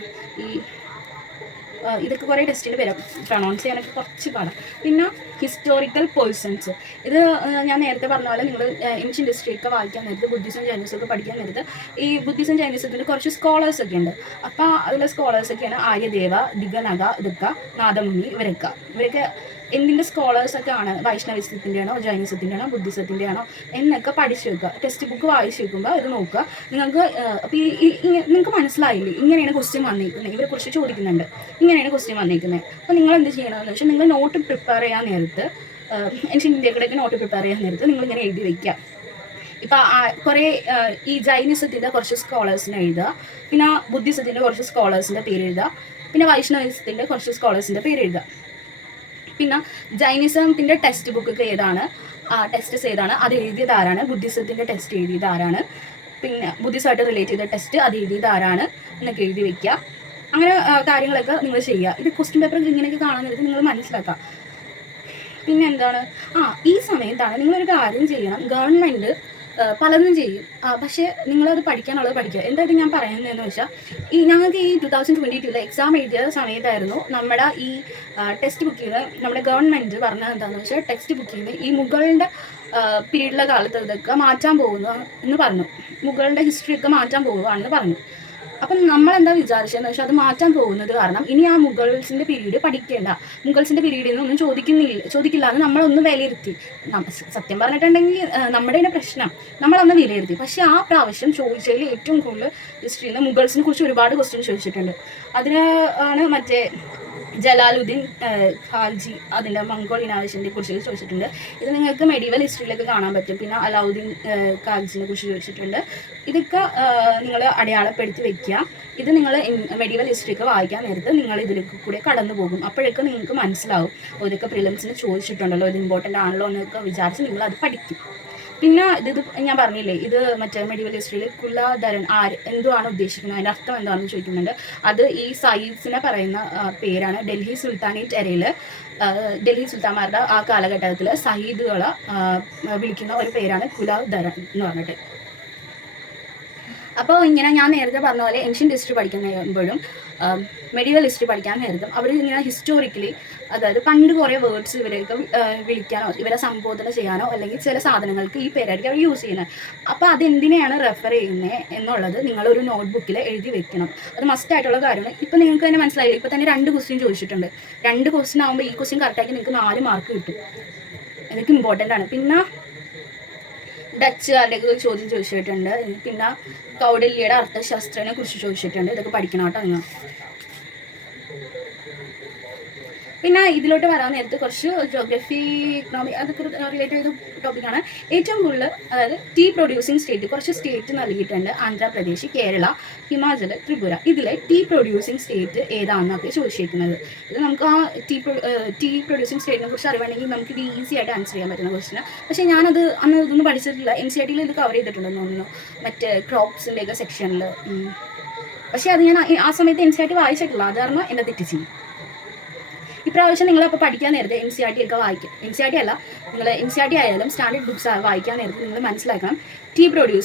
ഇതൊക്കെ കുറേ ടെസ്റ്റിന് വരും, പ്രൊണൗൺസ് ചെയ്യാനൊക്കെ കുറച്ച് പാടാം. പിന്നെ ഹിസ്റ്റോറിക്കൽ പേഴ്സൺസ്, ഇത് ഞാൻ നേരത്തെ പറഞ്ഞ പോലെ നിങ്ങൾ ഏൻഷ്യൻ്റ് ഹിസ്റ്ററി ഒക്കെ വായിക്കാൻ നേരത്ത്, ബുദ്ധിസം ചൈനീസും ഒക്കെ പഠിക്കാൻ നേരത്ത് ഈ ബുദ്ധിസം ചൈനീസത്തിന് കുറച്ച് സ്കോളേഴ്സ് ഒക്കെ ഉണ്ട്. അപ്പോൾ അതിലെ സ്കോളേഴ്സൊക്കെയാണ് ആര്യദേവ, ദിഗനഗ, ദുഃഖ, നാദമുനി, ഇവരൊക്കെ എന്തിൻ്റെ സ്കോളേഴ്സൊക്കെ ആണ്, വൈഷ്ണവിസത്തിൻ്റെ ആണോ, ജൈനിസത്തിൻ്റെ ആണോ, ബുദ്ധിസത്തിൻ്റെ ആണോ എന്നൊക്കെ പഠിച്ചു വെക്കുക. ടെക്സ്റ്റ് ബുക്ക് വായിച്ച് വെക്കുമ്പോൾ ഇത് നോക്കുക. നിങ്ങൾക്ക് അപ്പോൾ നിങ്ങൾക്ക് മനസ്സിലായില്ലേ ഇങ്ങനെയാണ് ക്വസ്റ്റ്യൻ വന്നിരിക്കുന്നത്, ഇവരെ കുറിച്ച് ചോദിക്കുന്നുണ്ട്, ഇങ്ങനെയാണ് ക്വസ്റ്റ്യൻ വന്നിരിക്കുന്നത്. അപ്പോൾ നിങ്ങൾ എന്ത് ചെയ്യണമെന്ന് വെച്ചാൽ നിങ്ങൾ നോട്ട് പ്രിപ്പയർ ചെയ്യാൻ നേരത്ത്, ഏൻഷ്യൻ്റ് ഇന്ത്യയുടെയൊക്കെ നോട്ട് പ്രിപ്പയർ ചെയ്യാൻ നേരത്ത് നിങ്ങളിങ്ങനെ എഴുതി വയ്ക്കുക. ഇപ്പം കുറേ ഈ ജൈനിസത്തിൻ്റെ കുറച്ച് സ്കോളേഴ്സിനെ എഴുതുക, പിന്നെ ബുദ്ധിസത്തിൻ്റെ കുറച്ച് സ്കോളേഴ്സിൻ്റെ പേര് എഴുതുക, പിന്നെ വൈഷ്ണവിസത്തിൻ്റെ കുറച്ച് സ്കോളേഴ്സിൻ്റെ പേര് എഴുതുക. പിന്നെ ജൈനിസത്തിൻ്റെ ടെക്സ്റ്റ് ബുക്കൊക്കെ ഏതാണ്, ടെസ്റ്റസ് ഏതാണ്, അത് എഴുതിയത് ആരാണ്, ബുദ്ധിസത്തിൻ്റെ ടെസ്റ്റ് എഴുതിയത് ആരാണ്, പിന്നെ ബുദ്ധിസമായിട്ട് റിലേറ്റ് ചെയ്ത ടെസ്റ്റ് അത് എഴുതിയത് ആരാണ് എന്നൊക്കെ എഴുതി വയ്ക്കുക. അങ്ങനെ കാര്യങ്ങളൊക്കെ നിങ്ങൾ ചെയ്യുക. ഇത് ക്വസ്റ്റ്യൻ പേപ്പർ ഇങ്ങനെയൊക്കെ കാണാൻ നേരത്ത് നിങ്ങൾ മനസ്സിലാക്കുക. പിന്നെ എന്താണ്, ഈ സമയത്താണ് നിങ്ങളൊരു കാര്യം ചെയ്യണം. ഗവൺമെൻറ് പലതും ചെയ്യും, പക്ഷേ നിങ്ങളത് പഠിക്കാനുള്ളത് പഠിക്കുക. എന്തായാലും ഞാൻ പറയുന്നതെന്ന് വെച്ചാൽ, ഞങ്ങൾക്ക് ഈ 2022 എക്സാം എഴുതിയ സമയത്തായിരുന്നു നമ്മുടെ ഈ ടെക്സ്റ്റ് ബുക്കിൽ നിന്ന് നമ്മുടെ ഗവൺമെൻറ് പറഞ്ഞത് എന്താണെന്ന് വെച്ചാൽ, ടെക്സ്റ്റ് ബുക്കിൽ നിന്ന് ഈ മുഗളിൻ്റെ പീരീഡിലെ കാലത്ത് ഇതൊക്കെ മാറ്റാൻ പോകുന്നു എന്ന് പറഞ്ഞു, മുഗളിൻ്റെ ഹിസ്റ്ററിയൊക്കെ മാറ്റാൻ പോകുകയാണെന്ന് പറഞ്ഞു. അപ്പം നമ്മളെന്താ വിചാരിച്ചതെന്ന് വെച്ചാൽ, അത് മാറ്റാൻ പോകുന്നത് കാരണം ഇനി ആ മുഗൾസിൻ്റെ പീരീഡ് പഠിക്കേണ്ട, മുഗൾസിൻ്റെ പീരീഡിൽ നിന്നൊന്നും ചോദിക്കില്ല എന്ന് നമ്മളൊന്ന് വിലയിരുത്തി. സത്യം പറഞ്ഞിട്ടുണ്ടെങ്കിൽ നമ്മുടെ തന്നെ പ്രശ്നം, നമ്മളൊന്ന് വിലയിരുത്തി. പക്ഷേ ആ പ്രാവശ്യം ചോദിച്ചതിൽ ഏറ്റവും കൂടുതൽ ഹിസ്റ്ററിയിൽ നിന്ന് മുഗൾസിനെ കുറിച്ച് ഒരുപാട് ക്വസ്റ്റ്യൻ ചോദിച്ചിട്ടുണ്ട്. അതിന് ആണ് മറ്റേ ജലാലുദ്ദീൻ ഖാൽജി അതിൻ്റെ മംഗോൾ ഇനാവേഷനെ കുറിച്ച് ചോദിച്ചിട്ടുണ്ട്. ഇത് നിങ്ങൾക്ക് മെഡീവൽ ഹിസ്റ്ററിയിലൊക്കെ കാണാൻ പറ്റും. പിന്നെ അലാവുദ്ദീൻ ഖാൽജിനെ കുറിച്ച് ചോദിച്ചിട്ടുണ്ട്. ഇതൊക്കെ നിങ്ങൾ അടയാളപ്പെടുത്തി വെക്കുക. ഇത് നിങ്ങൾ മെഡീവൽ ഹിസ്റ്ററിയൊക്കെ വായിക്കാൻ നേരത്ത് നിങ്ങൾ ഇതിലേക്ക് കൂടെ കടന്നു പോകും. അപ്പോഴൊക്കെ നിങ്ങൾക്ക് മനസ്സിലാവും, ഇതൊക്കെ പ്രിലിംസിന് ചോദിച്ചിട്ടുണ്ടല്ലോ, ഇത് ഇമ്പോർട്ടൻ്റ് ആണല്ലോ എന്നൊക്കെ വിചാരിച്ച് നിങ്ങളത് പഠിക്കും. പിന്നെ ഇത് ഞാൻ പറഞ്ഞില്ലേ, ഇത് മറ്റേ മെഡീവൽ ഹിസ്റ്ററിയിൽ കുലധരൻ എന്തുവാണ് ഉദ്ദേശിക്കുന്നത്, അതിൻ്റെ അർത്ഥം എന്താണെന്ന് ചോദിക്കുന്നുണ്ട്. അത് ഈ സയ്യിദ്സിനെ പറയുന്ന പേരാണ്. ഡൽഹി സുൽത്താനേറ്റ് എരയിൽ ഡൽഹി സുൽത്താൻമാരുടെ ആ കാലഘട്ടത്തിൽ സയ്യിദുകളെ വിളിക്കുന്ന ഒരു പേരാണ് കുലധരൻ എന്ന് പറഞ്ഞിട്ട്. അപ്പോൾ ഇങ്ങനെ ഞാൻ നേരത്തെ പറഞ്ഞ പോലെ ഏൻഷ്യൻ്റ് ഹിസ്റ്ററി പഠിക്കുമ്പോഴും മെഡീവൽ ഹിസ്റ്ററി പഠിക്കാൻ നേരത്തും അവർ ഇങ്ങനെ ഹിസ്റ്റോറിക്കലി, അതായത് പണ്ട് കുറേ വേർഡ്സ് ഇവരെയൊക്കെ വിളിക്കാനോ ഇവരെ സംബോധന ചെയ്യാനോ അല്ലെങ്കിൽ ചില സാധനങ്ങൾക്ക് ഈ പേരായിരിക്കും അവർ യൂസ് ചെയ്യുന്നത്. അപ്പോൾ അതെന്തിനെയാണ് റെഫർ ചെയ്യുന്നത് എന്നുള്ളത് നിങ്ങളൊരു നോട്ട്ബുക്കിൽ എഴുതി വെക്കണം. അത് മസ്റ്റായിട്ടുള്ള കാര്യമാണ്. ഇപ്പോൾ നിങ്ങൾക്ക് തന്നെ മനസ്സിലായില്ല, ഇപ്പോൾ തന്നെ 2 ക്വസ്റ്റ്യൻ ചോദിച്ചിട്ടുണ്ട്. 2 ക്വസ്റ്റ്യൻ ആകുമ്പോൾ ഈ ക്വസ്റ്റ്യൻ കറക്റ്റാക്കി നിങ്ങൾക്ക് 4 മാർക്ക് കിട്ടും. ഇതൊക്കെ ഇമ്പോർട്ടൻ്റ് ആണ്. പിന്നെ ഡച്ചുകാരുടെ ചോദ്യം ചോദിച്ചിട്ടുണ്ട്. പിന്നെ കൗടില്യയുടെ അർത്ഥശാസ്ത്രനെ കുറിച്ച് ചോദിച്ചിട്ടുണ്ട്. ഇതൊക്കെ പഠിക്കണം കേട്ടോ നിങ്ങൾ. പിന്നെ ഇതിലോട്ട് വരാൻ നേരത്ത് കുറച്ച് ജോഗ്രഫി, എക്കണോമി അതൊക്കെ റിലേറ്റ് ചെയ്ത ടോപ്പിക്കാണ്. ഏറ്റവും കൂടുതൽ അതായത് ടീ പ്രൊഡ്യൂസിങ് സ്റ്റേറ്റ് കുറച്ച് സ്റ്റേറ്റ് നൽകിയിട്ടുണ്ട്. ആന്ധ്രാപ്രദേശ്, കേരള, ഹിമാചൽ, ത്രിപുര. ഇതിലെ ടീ പ്രൊഡ്യൂസിങ് സ്റ്റേറ്റ് ഏതാണെന്നൊക്കെ ചോദിച്ചിരിക്കുന്നത്. ഇത് നമുക്ക് ആ ടീ പ്രൊഡ്യൂസിങ് സ്റ്റേറ്റിനെ കുറിച്ച് അറിയണമെങ്കിൽ നമുക്ക് ഇത് ഈസി ആയിട്ട് ആൻസർ ചെയ്യാൻ പറ്റുന്ന ക്വസ്റ്റിന്. പക്ഷേ ഞാനത് അന്ന് ഇതൊന്നും പഠിച്ചിട്ടില്ല. NCERT ഇത് കവർ ചെയ്തിട്ടുണ്ടെന്ന് തോന്നുന്നു, മറ്റേ ക്രോപ്സിൻ്റെയൊക്കെ സെക്ഷനിൽ. പക്ഷേ അത് ഞാൻ ആ സമയത്ത് NCERT വായിച്ചിട്ടില്ല, അത് കാരണം എന്നെ തെറ്റിച്ചു. ഇപ്രാവശ്യം നിങ്ങളപ്പോൾ പഠിക്കാൻ നേരത്തെ NCERT ഒക്കെ വായിക്കും. NCERT അല്ല, നിങ്ങൾ NCERT ആയാലും സ്റ്റാൻഡേർഡ് ബുക്സ് വായിക്കാൻ നേരത്തെ നിങ്ങൾ മനസ്സിലാക്കണം ടീ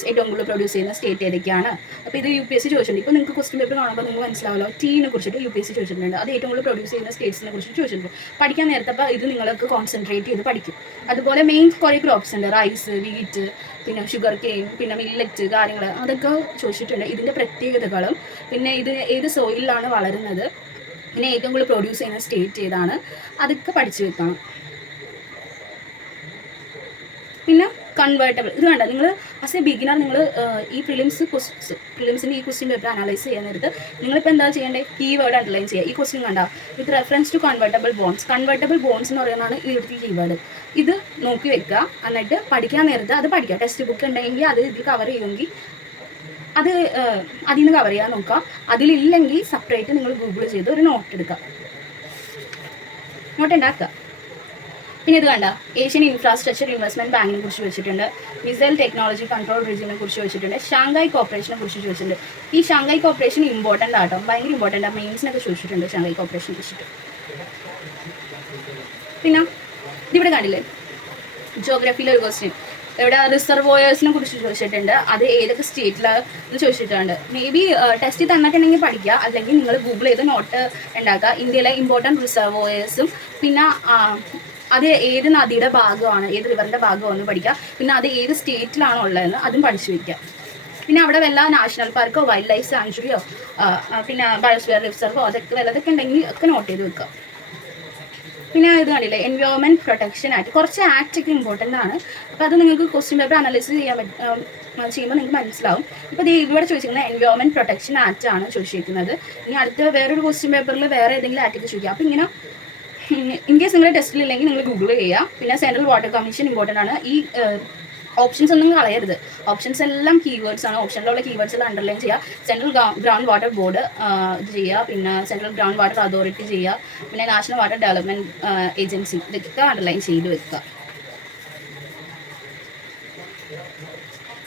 ഏറ്റവും കൂടുതൽ പ്രൊഡ്യൂസ് ചെയ്യുന്ന സ്റ്റേറ്റ് ഏതൊക്കെയാണ്. അപ്പോൾ ഇത് UPSC ചോദിച്ചിട്ടുണ്ട്. ഇപ്പോൾ നിങ്ങൾക്ക് ക്വസ്റ്റ്യൻ പേപ്പർ കാണുമ്പോൾ നിങ്ങൾ മനസ്സിലാവുമല്ലോ, ടീനെ കുറിച്ചിട്ട് UPSC ചോദിച്ചിട്ടുണ്ട്. അത് ഏറ്റവും കൂടുതൽ പ്രൊഡ്യൂസ് ചെയ്യുന്ന സ്റ്റേറ്റ്സിനെ കുറിച്ച് ചോദിച്ചിട്ടുണ്ട്. പഠിക്കാൻ നേരത്തെ അപ്പോൾ ഇത് നിങ്ങൾക്ക് കോൺസെൻട്രേറ്റ് ചെയ്ത് പഠിക്കും. അതുപോലെ മെയിൻ കുറേ ക്രോപ്സ് ഉണ്ട്, റൈസ്, വീറ്റ്, പിന്നെ ഷുഗർ കെയിൻ, പിന്നെ മില്ലറ്റ് കാര്യങ്ങൾ, അതൊക്കെ ചോദിച്ചിട്ടുണ്ട്. ഇതിൻ്റെ പ്രത്യേകതകളും പിന്നെ ഇത് ഏത് സോയിലാണ് വളരുന്നത്, പിന്നെ ഏറ്റവും കൂടുതൽ പ്രൊഡ്യൂസ് ചെയ്യുന്ന സ്റ്റേറ്റ് ഏതാണ്, അതൊക്കെ പഠിച്ചു വെക്കണം. പിന്നെ കൺവേർട്ടബിൾ, ഇത് വേണ്ട നിങ്ങൾ ആസ് എ ബിഗിനർ നിങ്ങൾ ഈ പ്രിലിംസിൻ്റെ ഈ ക്വസ്റ്റ്യൻ പേപ്പർ അനലൈസ് ചെയ്യാൻ നേരത്ത് നിങ്ങളിപ്പോൾ എന്താ ചെയ്യേണ്ടത്, കീവേഡ് അണ്ടർലൈൻ ചെയ്യുക. ഈ ക്വസ്റ്റ്യൻ കണ്ട with reference to convertible bonds. Convertible bonds എന്ന് പറയുന്നതാണ് ഈ ഒരു കീവേഡ്. ഇത് നോക്കി വെക്കുക. എന്നിട്ട് പഠിക്കാൻ നേരത്ത് അത് പഠിക്കുക. ടെക്സ്റ്റ് ബുക്ക് ഉണ്ടെങ്കിൽ അത് ഇതിൽ കവർ ചെയ്യുമെങ്കിൽ അത് അതിൽ നിന്ന് കവർ ചെയ്യാൻ നോക്കുക. അതിലില്ലെങ്കിൽ സെപ്പറേറ്റ് നിങ്ങൾ ഗൂഗിൾ ചെയ്ത് ഒരു നോട്ട് എടുക്കുക, നോട്ട് ഉണ്ടാക്കുക. പിന്നെ ഇത് കണ്ട ഏഷ്യൻ ഇൻഫ്രാസ്ട്രക്ചർ ഇൻവെസ്റ്റ്മെൻറ്റ് ബാങ്കിനെ കുറിച്ച് ചോദിച്ചിട്ടുണ്ട്. മിസൈൽ ടെക്നോളജി കൺട്രോൾ റീജിയനെ കുറിച്ച് ചോദിച്ചിട്ടുണ്ട്. ഷാങ്ഹായ് കോർപ്പറേഷനെ കുറിച്ച് ചോദിച്ചിട്ടുണ്ട്. ഈ ഷാങ്ഹായ് കോർപ്പറേഷൻ ഇമ്പോർട്ടൻ്റ് ആട്ടോ, ഭയങ്കര ഇമ്പോർട്ടൻ്റ്. മെയിൻസിനൊക്കെ ചോദിച്ചിട്ടുണ്ട് ഷാങ്ഹായ് കോർപ്പറേഷനെ കുറിച്ചിട്ട്. പിന്നെ ഇതിവിടെ കണ്ടില്ലേ ജോഗ്രഫിയിലെ ഒരു ക്വസ്റ്റ്യൻ, ഇവിടെ റിസർവോയേഴ്സിനെ കുറിച്ച് ചോദിച്ചിട്ടുണ്ട്, അത് ഏതൊക്കെ സ്റ്റേറ്റിലാണ് എന്ന് ചോദിച്ചിട്ടുണ്ട്. മേ ബി ടെസ്റ്റ് തന്നിട്ടുണ്ടെങ്കിൽ പഠിക്കുക, അല്ലെങ്കിൽ നിങ്ങൾ ഗൂഗിൾ ചെയ്ത് നോട്ട് ഉണ്ടാക്കുക. ഇന്ത്യയിലെ ഇമ്പോർട്ടൻറ്റ് റിസർവോയേഴ്സും പിന്നെ അത് ഏത് നദിയുടെ ഭാഗമാണ്, ഏത് റിവറിൻ്റെ ഭാഗമാണെന്ന് പഠിക്കുക. പിന്നെ അത് ഏത് സ്റ്റേറ്റിലാണോ ഉള്ളതെന്ന് അതും പഠിച്ചു വയ്ക്കുക. പിന്നെ അവിടെ വല്ല നാഷണൽ പാർക്കോ വൈൽഡ് ലൈഫ് സാങ്ച്വറിയോ പിന്നെ ബയോസ്ഫിയർ റിസർവോ അതൊക്കെ വല്ലതൊക്കെ ഉണ്ടെങ്കിൽ ഒക്കെ നോട്ട് ചെയ്ത് വെക്കുക. പിന്നെ ഇത് കണ്ടില്ലേ, എൻവയോൺമെൻറ്റ് പ്രൊട്ടക്ഷൻ ആക്ട്, കുറച്ച് ആക്ട് ഒക്കെ ഇമ്പോർട്ടൻ്റ് ആണ്. അപ്പോൾ അത് നിങ്ങൾക്ക് ക്വസ്റ്റ്യൻ പേപ്പർ അനലൈസ് ചെയ്യുമ്പോൾ നിങ്ങൾക്ക് മനസ്സിലാവും. ഇപ്പോൾ ഇത് ഇവിടെ ചോദിച്ചിരിക്കുന്നത് എൻവയോൺമെൻറ്റ് പ്രൊട്ടക്ഷൻ ആക്ട് ആണ് ചോദിച്ചിരിക്കുന്നത്. ഇനി അടുത്ത വേറൊരു ക്വസ്റ്റ്യൻ പേപ്പറിൽ വേറെ ഏതെങ്കിലും ആക്ടൊക്കെ ചോദിക്കുക. അപ്പോൾ ഇങ്ങനെ ഇൻ കേസ് നിങ്ങൾ ടെസ്റ്റിലില്ലെങ്കിൽ നിങ്ങൾ ഗൂഗിൾ ചെയ്യുക. പിന്നെ സെൻട്രൽ വാട്ടർ കമ്മീഷൻ ഇമ്പോർട്ടൻ്റ് ആണ്. ഈ ഓപ്ഷൻസ് ഒന്നും കളയരുത്. ഓപ്ഷൻസ് എല്ലാം കീവേഡ്സ് ആണ്. ഓപ്ഷനിലുള്ള കീവേഡ്സ് എല്ലാം അണ്ടർലൈൻ ചെയ്യുക. സെൻട്രൽ ഗ്രൗണ്ട് വാട്ടർ ബോർഡ് ഇത് ചെയ്യുക, പിന്നെ സെൻട്രൽ ഗ്രൗണ്ട് വാട്ടർ അതോറിറ്റി ചെയ്യുക, പിന്നെ നാഷണൽ വാട്ടർ ഡെവലപ്മെൻറ്റ് ഏജൻസി, ഇതൊക്കെ അണ്ടർലൈൻ ചെയ്ത് വെക്കുക.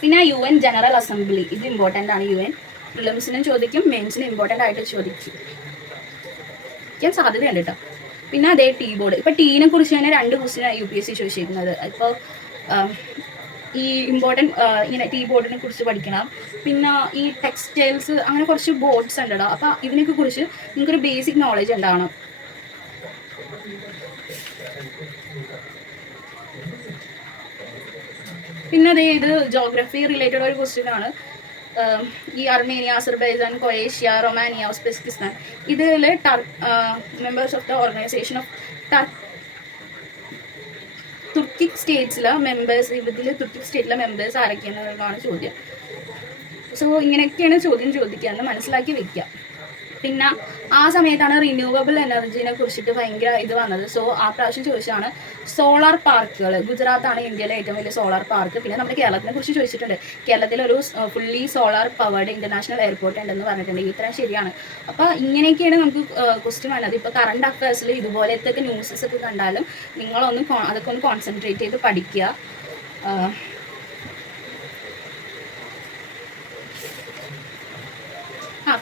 പിന്നെ UN ജനറൽ അസംബ്ലി, ഇത് ഇമ്പോർട്ടൻ്റ് ആണ്. UN പ്രിലിംസിനും ചോദിക്കും, മെയിൻസിനും ഇമ്പോർട്ടൻ്റ് ആയിട്ട് ചോദിക്കാൻ സാധ്യതയുണ്ട് കേട്ടോ. പിന്നെ അതേ ടീ ബോർഡ്, ഇപ്പോൾ ടീനെ കുറിച്ച് തന്നെ 2 ക്വസ്റ്റ്യൻ UPSC ചോദിച്ചിരിക്കുന്നത്. ഇപ്പോൾ ഈ ഇമ്പോർട്ടൻറ്റ് ഇങ്ങനെ ടീ ബോർഡിനെ കുറിച്ച് പഠിക്കണം. പിന്നെ ഈ ടെക്സ്റ്റൈൽസ് അങ്ങനെ കുറച്ച് ബോർഡ്സ് ഉണ്ടല്ലോ, അപ്പോൾ ഇതിനെയൊക്കെ കുറിച്ച് നിങ്ങൾക്കൊരു ബേസിക് നോളജ് ഉണ്ടാവണം. പിന്നെ അതേ ഇത് ജോഗ്രഫി റിലേറ്റഡ് ഒരു ക്വസ്റ്റ്യൻ ആണ്. ഈ Armenia, Azerbaijan, Croatia, Romania, Uzbekistan, ഇതിൽ members of the organization of Turkic സ്റ്റേറ്റ്സിലെ മെമ്പേഴ്സ്, ഇതിൽ തുർക്കിക് സ്റ്റേറ്റിലെ മെമ്പേഴ്സ് ആരൊക്കെയാണെന്നുള്ളതാണ് ചോദ്യം. സോ ഇങ്ങനെയൊക്കെയാണ് ചോദ്യം ചോദിക്കുക, മനസ്സിലാക്കി വെക്കുക. പിന്നെ ആ സമയത്താണ് റിന്യൂവബിൾ എനർജീനെ കുറിച്ചിട്ട് ഭയങ്കര ഇത് വന്നത്. സോ ആ പ്രാവശ്യം ചോദിച്ചതാണ് സോളാർ പാർക്കുകൾ. ഗുജറാത്താണ് ഇന്ത്യയിലെ ഏറ്റവും വലിയ സോളാർ പാർക്ക്. പിന്നെ നമ്മുടെ കേരളത്തിനെ കുറിച്ച് ചോദിച്ചിട്ടുണ്ട്. കേരളത്തിലൊരു fully solar powered international airport ഉണ്ടെന്ന് പറഞ്ഞിട്ടുണ്ട്. ഇത്രയും ശരിയാണ്. അപ്പോൾ ഇങ്ങനെയൊക്കെയാണ് നമുക്ക് ക്വസ്റ്റ്യൻ വന്നത്. ഇപ്പോൾ കറണ്ട് അഫയേഴ്സിൽ ഇതുപോലത്തെ ന്യൂസസ് ഒക്കെ കണ്ടാലും നിങ്ങളൊന്ന് അതൊക്കെ ഒന്ന് കോൺസെൻട്രേറ്റ് ചെയ്ത് പഠിക്കുക.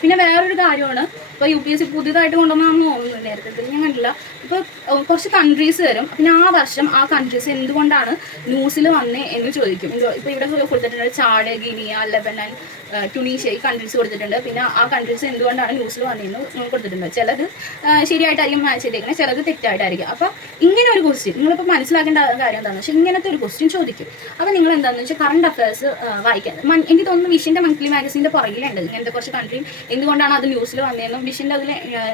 പിന്നെ വേറൊരു കാര്യമാണ്, ഇപ്പോൾ UPSC പുതിയതായിട്ട് കൊണ്ടുവന്നാണെന്ന് തോന്നുന്നു, നേരത്തെ ഞാൻ കണ്ടില്ല. ഇപ്പോൾ കുറച്ച് കൺട്രീസ് വരും. പിന്നെ ആ വർഷം ആ കൺട്രീസ് എന്തുകൊണ്ടാണ് ന്യൂസിൽ വന്നേ എന്ന് ചോദിക്കും. ഇപ്പോൾ ഇവിടെ കൊടുത്തിട്ടുണ്ട് ചാഡ്, ഗിനിയ, ലെബനൻ, ട്യൂണീഷ്യ, ഈ കൺട്രീസ് കൊടുത്തിട്ടുണ്ട്. പിന്നെ ആ കൺട്രീസ് എന്തുകൊണ്ടാണ് ന്യൂസിൽ വന്നതെന്ന് കൊടുത്തിട്ടുണ്ട്. ചിലത് ശരിയായിട്ടായിരിക്കും മാച്ച് ചെയ്തേക്കുന്നത്, ചിലത് തെറ്റായിട്ടായിരിക്കും. അപ്പോൾ ഇങ്ങനെ ഒരു ക്വസ്റ്റ്യൻ നിങ്ങളിപ്പോൾ മനസ്സിലാക്കേണ്ട കാര്യം എന്താണെന്ന് വെച്ചാൽ ഇങ്ങനത്തെ ഒരു ക്വസ്റ്റ്യൻ ചോദിക്കും. അപ്പോൾ നിങ്ങൾ എന്താണെന്ന് വെച്ചാൽ കറണ്ട് അഫയേഴ്സ് വായിക്കാൻ, എനിക്ക് തോന്നുന്നു വിഷൻ്റെ മന്ത്ലി മാഗസിൻ്റെ പുറകിലുണ്ട് ഇങ്ങനത്തെ കുറച്ച് കൺട്രി എന്തുകൊണ്ടാണ് അത് ന്യൂസിൽ വന്നതെന്നും വിഷൻ്റെ അതിൽ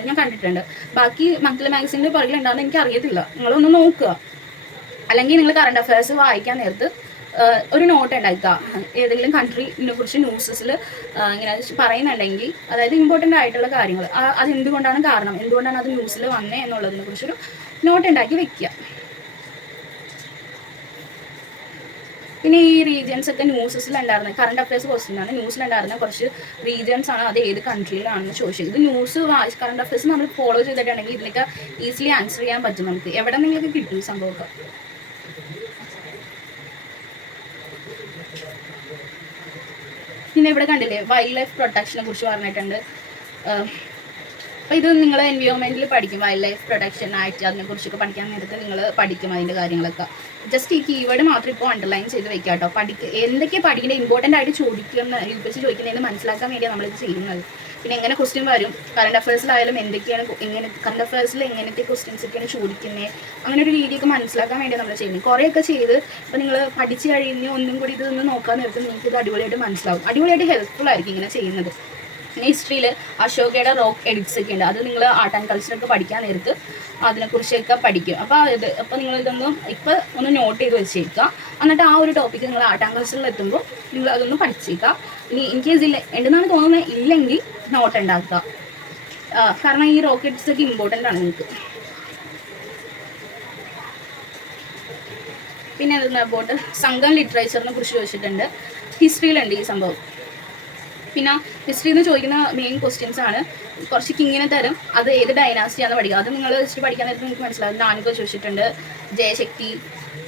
ഞാൻ കണ്ടിട്ടുണ്ട്. ബാക്കി മന്ത്ലി മാഗസിൻ്റെ പുറകിലുണ്ടാകുന്ന എനിക്ക് അറിയത്തില്ല. നിങ്ങളൊന്ന് നോക്കുക. അല്ലെങ്കിൽ നിങ്ങൾ കറണ്ട് അഫയേഴ്സ് വായിക്കാൻ നേരത്ത് ഒരു നോട്ട് ഉണ്ടാക്കുക. ഏതെങ്കിലും കൺട്രീനെ കുറിച്ച് ന്യൂസസിൽ ഇങ്ങനെ പറയുന്നുണ്ടെങ്കിൽ, അതായത് ഇമ്പോർട്ടൻ്റ് ആയിട്ടുള്ള കാര്യങ്ങൾ, അതെന്തുകൊണ്ടാണ് കാരണം, എന്തുകൊണ്ടാണ് അത് ന്യൂസിൽ വന്നേ എന്നുള്ളതിനെ കുറിച്ചൊരു നോട്ട് ഉണ്ടാക്കി വെക്കുക. പിന്നെ ഈ റീജിയൻസ് ഒക്കെ ന്യൂസസിലുണ്ടായിരുന്ന കറണ്ട് അഫയേഴ്സ് ക്വസ്റ്റ്യൻ ആണ്. ന്യൂസിലുണ്ടായിരുന്ന കുറച്ച് റീജിയൻസ് ആണ്, അത് ഏത് കൺട്രിയിലാണെന്ന് ചോദിച്ചത്. ഇത് ന്യൂസ് കറണ്ട് അഫയേഴ്സ് നമ്മൾ ഫോളോ ചെയ്തിട്ടുണ്ടെങ്കിൽ ഇതിനൊക്കെ ഈസിലി ആൻസർ ചെയ്യാൻ പറ്റും. നമുക്ക് എവിടെ നിങ്ങൾക്ക് കിട്ടും ഈ സംഭവമൊക്കെ. പിന്നെ ഇവിടെ കണ്ടില്ലേ വൈൽഡ് ലൈഫ് പ്രൊട്ടക്ഷനെ കുറിച്ച് പറഞ്ഞിട്ടുണ്ട്. അപ്പോൾ ഇത് നിങ്ങൾ എൻവയോൺമെൻറ്റിൽ പഠിക്കും. വൈൽഡ് ലൈഫ് പ്രൊട്ടക്ഷൻ ആക്ട് അതിനെക്കുറിച്ചൊക്കെ പഠിക്കാൻ നേരത്തെ നിങ്ങൾ പഠിക്കും അതിൻ്റെ കാര്യങ്ങളൊക്കെ. ജസ്റ്റ് ഈ കീവേഡ് മാത്രം ഇപ്പോൾ അണ്ടർലൈൻ ചെയ്ത് വെക്കുക കേട്ടോ. എന്തൊക്കെ പഠിക്കേണ്ടത് ഇമ്പോർട്ടൻ്റ് ആയിട്ട് ചോദിക്കുന്ന UPSC ചോദിക്കുന്നതെന്ന് മനസ്സിലാക്കാൻ വേണ്ടിയാണ് നമ്മളിത് ചെയ്യുന്നത്. പിന്നെ എങ്ങനെ ക്വസ്റ്റ്യൻ വരും, കറണ്ട് അഫയേഴ്സിലായാലും എന്തൊക്കെയാണ്, കറണ്ട് അഫയേഴ്സിൽ എങ്ങനത്തെ ക്വസ്റ്റ്യൻസ് ഒക്കെയാണ് ചോദിക്കുന്നത്, അങ്ങനെ ഒരു രീതിയൊക്കെ മനസ്സിലാക്കാൻ വേണ്ടിയാണ് നമ്മൾ ചെയ്യുന്നത്. കുറേയൊക്കെ ചെയ്ത് ഇപ്പോൾ നിങ്ങൾ പഠിച്ച് കഴിഞ്ഞ് ഒന്നും കൂടി ഇതൊന്ന് നോക്കാൻ നേരത്തെ നിങ്ങൾക്ക് ഇത് അടിപൊളിയായിട്ട് മനസ്സിലാവും. അടിപൊളിയായിട്ട് ഹെൽപ്ഫുൾ ആയിരിക്കും ഇങ്ങനെ ചെയ്യുന്നത്. പിന്നെ ഹിസ്റ്ററിയിൽ അശോകയുടെ റോക്ക് എഡിറ്റ്സ് ഒക്കെ ഉണ്ട്. അത് നിങ്ങൾ ആർട്ട് ആൻഡ് കൾച്ചറൊക്കെ പഠിക്കാൻ നേരത്ത് അതിനെക്കുറിച്ചൊക്കെ പഠിക്കും. അപ്പോൾ നിങ്ങളിതൊന്നും ഇപ്പോൾ ഒന്ന് നോട്ട് ചെയ്ത് വെച്ചേക്കുക. എന്നിട്ട് ആ ഒരു ടോപ്പിക്ക് നിങ്ങൾ ആർട്ട് ആൻഡ് കൾച്ചറിൽ എത്തുമ്പോൾ നിങ്ങൾ അതൊന്ന് പഠിച്ചേക്കുക. ഇനി ഇൻ കേസ് ഇല്ല ഉണ്ടെന്നാണ് തോന്നുന്നത്, ഇല്ലെങ്കിൽ നോട്ട് ഉണ്ടാക്കുക. കാരണം ഈ റോക്കറ്റ്സ് ഒക്കെ ഇമ്പോർട്ടൻ്റ് ആണ് നിങ്ങൾക്ക്. പിന്നെ അബൌട്ട് സംഘം ലിറ്ററേച്ചറിനെ കുറിച്ച് ചോദിച്ചിട്ടുണ്ട്. ഹിസ്റ്ററിയിലുണ്ട് ഈ സംഭവം. പിന്നെ ഹിസ്റ്ററിയിൽ നിന്ന് ചോദിക്കുന്ന മെയിൻ ക്വസ്റ്റ്യൻസ് ആണ്. കുറച്ച് കിങ്ങിനെ തരും, അത് ഏത് ഡൈനാസ്റ്റിയാണെന്ന് പഠിക്കുക. അത് നിങ്ങൾ ഹിസ്റ്ററി പഠിക്കാൻ നേരത്തെ നിങ്ങൾക്ക് മനസ്സിലാവും. നാനുക ചോദിച്ചിട്ടുണ്ട്, ജയശക്തി,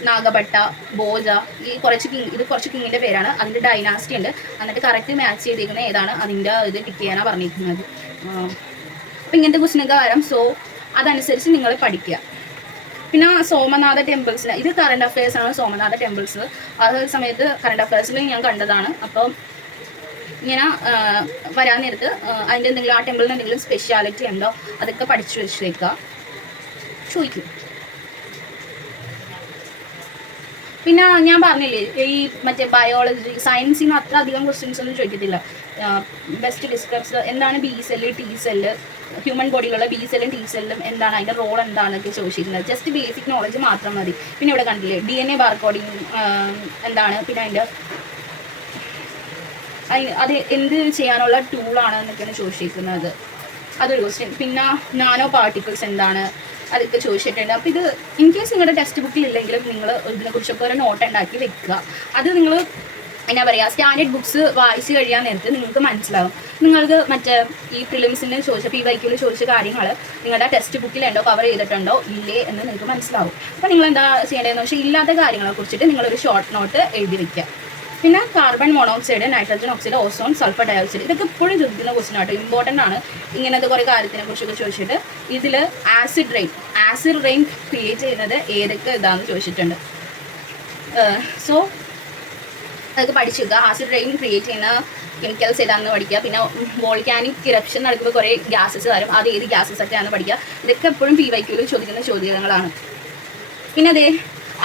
നാഗഭട്ട, ഭോജ, ഇത് കുറച്ച് കിങ്ങിൻ്റെ പേരാണ്. അതിൻ്റെ ഡൈനാസ്റ്റി ഉണ്ട്. എന്നിട്ട് കറക്റ്റ് മാച്ച് ചെയ്തിരിക്കുന്ന ഏതാണ് അതിൻ്റെ ഇത് ടിക്ക് ചെയ്യാനാണ് പറഞ്ഞിരിക്കുന്നത്. അപ്പോൾ ഇങ്ങനത്തെ ക്വസ്റ്റ്യനൊക്കെ വരാം. സോ അതനുസരിച്ച് നിങ്ങൾ പഠിക്കുക. പിന്നെ സോമനാഥ ടെമ്പിൾസിൽ, ഇത് കറണ്ട് അഫയേഴ്സ് ആണ്. സോമനാഥ ടെമ്പിൾസ് ആ സമയത്ത് കറണ്ട് അഫയേഴ്സിൽ ഞാൻ കണ്ടതാണ്. അപ്പം ഇങ്ങനെ വരാൻ നേരത്ത് അതിൻ്റെ എന്തെങ്കിലും ആ ടെമ്പിളിന് എന്തെങ്കിലും സ്പെഷ്യാലിറ്റി ഉണ്ടോ അതൊക്കെ പഠിച്ചു വെച്ചേക്കുക, ചോദിക്കും. പിന്നെ ഞാൻ പറഞ്ഞില്ലേ ഈ മറ്റേ ബയോളജി സയൻസിൽ നിന്ന് അത്ര അധികം ക്വസ്റ്റ്യൻസ് ഒന്നും ചോദിക്കത്തില്ല. ബെസ്റ്റ് ഡിസ്ക്രൈബ്സ് എന്താണ് B cell, T cell, human ബോഡിയിലുള്ള ബി സെല്ലും ടി സെല്ലും എന്താണ്, അതിൻ്റെ റോൾ എന്താണെന്നൊക്കെ ചോദിച്ചിരുന്നത്. ജസ്റ്റ് ബേസിക് നോളജ് മാത്രം മതി. പിന്നെ ഇവിടെ കണ്ടില്ലേ DNA ബാർകോഡിങ് എന്താണ്, പിന്നെ അത് എന്ത് ചെയ്യാനുള്ള ടൂളാണ് എന്നൊക്കെയാണ് ചോദിച്ചിരിക്കുന്നത്, അതൊരു ക്വസ്റ്റ്യൻ. പിന്നെ നാനോ പാർട്ടിക്കിൾസ് എന്താണ് അതൊക്കെ ചോദിച്ചിട്ടുണ്ട്. അപ്പോൾ ഇത് ഇൻ കേസ് നിങ്ങളുടെ ടെക്സ്റ്റ് ബുക്കിൽ ഇല്ലെങ്കിലും നിങ്ങൾ ഇതിനെക്കുറിച്ചൊക്കെ ഒരു നോട്ട് ഉണ്ടാക്കി വെക്കുക. അത് നിങ്ങൾ എന്നാ പറയുക, സ്റ്റാൻഡേർഡ് ബുക്സ് വായിച്ച് കഴിയാൻ നേരത്ത് നിങ്ങൾക്ക് മനസ്സിലാവും. നിങ്ങൾക്ക് മറ്റേ ഈ പ്രിലിംസിന് ചോദിച്ച PYQ ചോദിച്ച കാര്യങ്ങൾ നിങ്ങളുടെ ടെക്സ്റ്റ് ബുക്കിലുണ്ടോ, കവർ ചെയ്തിട്ടുണ്ടോ ഇല്ലേ എന്ന് നിങ്ങൾക്ക് മനസ്സിലാവും. അപ്പോൾ നിങ്ങൾ എന്താ ചെയ്യേണ്ടതെന്ന് വെച്ചാൽ ഇല്ലാത്ത കാര്യങ്ങളെ കുറിച്ചിട്ട് നിങ്ങളൊരു ഷോർട്ട് നോട്ട് എഴുതി വയ്ക്കുക. പിന്നെ carbon monoxide, nitrogen oxide, ozone, sulphur dioxide ഇതൊക്കെ എപ്പോഴും ചോദിക്കുന്ന ക്വസ്റ്റ്യൻ ആട്ടോ, ഇമ്പോർട്ടൻ്റ് ആണ്. ഇങ്ങനത്തെ കുറേ കാര്യത്തിനെ കുറിച്ചൊക്കെ ചോദിച്ചിട്ട് ഇതിൽ ആസിഡ് റെയിൻ ക്രിയേറ്റ് ചെയ്യുന്നത് ഏതൊക്കെ ഇതാണെന്ന് ചോദിച്ചിട്ടുണ്ട്. സോ അതൊക്കെ പഠിച്ചു വെക്കുക. ആസിഡ് റെയിൻ ക്രിയേറ്റ് ചെയ്യുന്ന കെമിക്കൽസ് ഏതാണെന്ന് പഠിക്കുക. പിന്നെ വോൾക്കാനിക് ഇറപ്ഷൻ നടക്കുമ്പോൾ കുറേ ഗ്യാസസ് വരും, അത് ഏത് ഗ്യാസസ് ഒക്കെയാണെന്ന് പഠിക്കുക. ഇതൊക്കെ എപ്പോഴും PYQ ചോദിക്കുന്ന ചോദ്യങ്ങളാണ്. പിന്നെ അതേ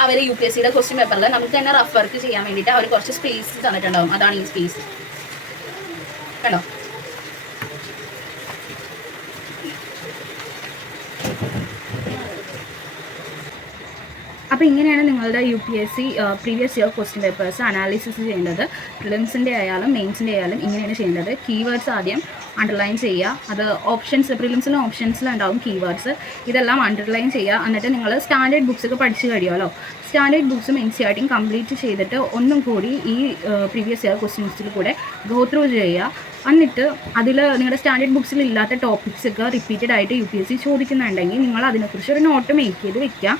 അവർ UPSCയുടെ ക്വസ്റ്റ്യൻ പേപ്പറിൽ നമുക്ക് തന്നെ റഫ് വർക്ക് ചെയ്യാൻ വേണ്ടിയിട്ട് അവർ കുറച്ച് സ്പേസ് തന്നിട്ടുണ്ടാവും. അതാണ് ഈ സ്പേസ് കണ്ടോ. അപ്പോൾ ഇങ്ങനെയാണ് നിങ്ങളുടെ UPSC previous year question papers analysis ചെയ്യേണ്ടത്. പ്രിലിംസിൻ്റെ ആയാലും മെയിൻസിൻ്റെ ആയാലും ഇങ്ങനെയാണ് ചെയ്യേണ്ടത്. കീവേഡ്സ് ആദ്യം അണ്ടർലൈൻ ചെയ്യുക. അത് ഓപ്ഷൻസ് പ്രിലിംസിലും ഓപ്ഷൻസിലുണ്ടാവും കീവേഡ്സ്. ഇതെല്ലാം അണ്ടർലൈൻ ചെയ്യുക. എന്നിട്ട് നിങ്ങൾ സ്റ്റാൻഡേർഡ് ബുക്സ് ഒക്കെ പഠിച്ചു കഴിയുമല്ലോ, സ്റ്റാൻഡേർഡ് ബുക്സും NCERT കംപ്ലീറ്റ് ചെയ്തിട്ട് ഒന്നും കൂടി ഈ പ്രീവിയസ് ഇയർ ക്വസ്റ്റ്യൻസിൽ കൂടെ ഗോ ത്രൂ ചെയ്യുക. എന്നിട്ട് അതിൽ നിങ്ങളുടെ സ്റ്റാൻഡേർഡ് ബുക്സിൽ ഇല്ലാത്ത ടോപ്പിക്സ് ഒക്കെ റിപ്പീറ്റഡ് ആയിട്ട് UPSC ചോദിക്കുന്നുണ്ടെങ്കിൽ നിങ്ങൾ അതിനെക്കുറിച്ച് ഒരു നോട്ട് മേക്ക് ചെയ്ത് വെക്കുക.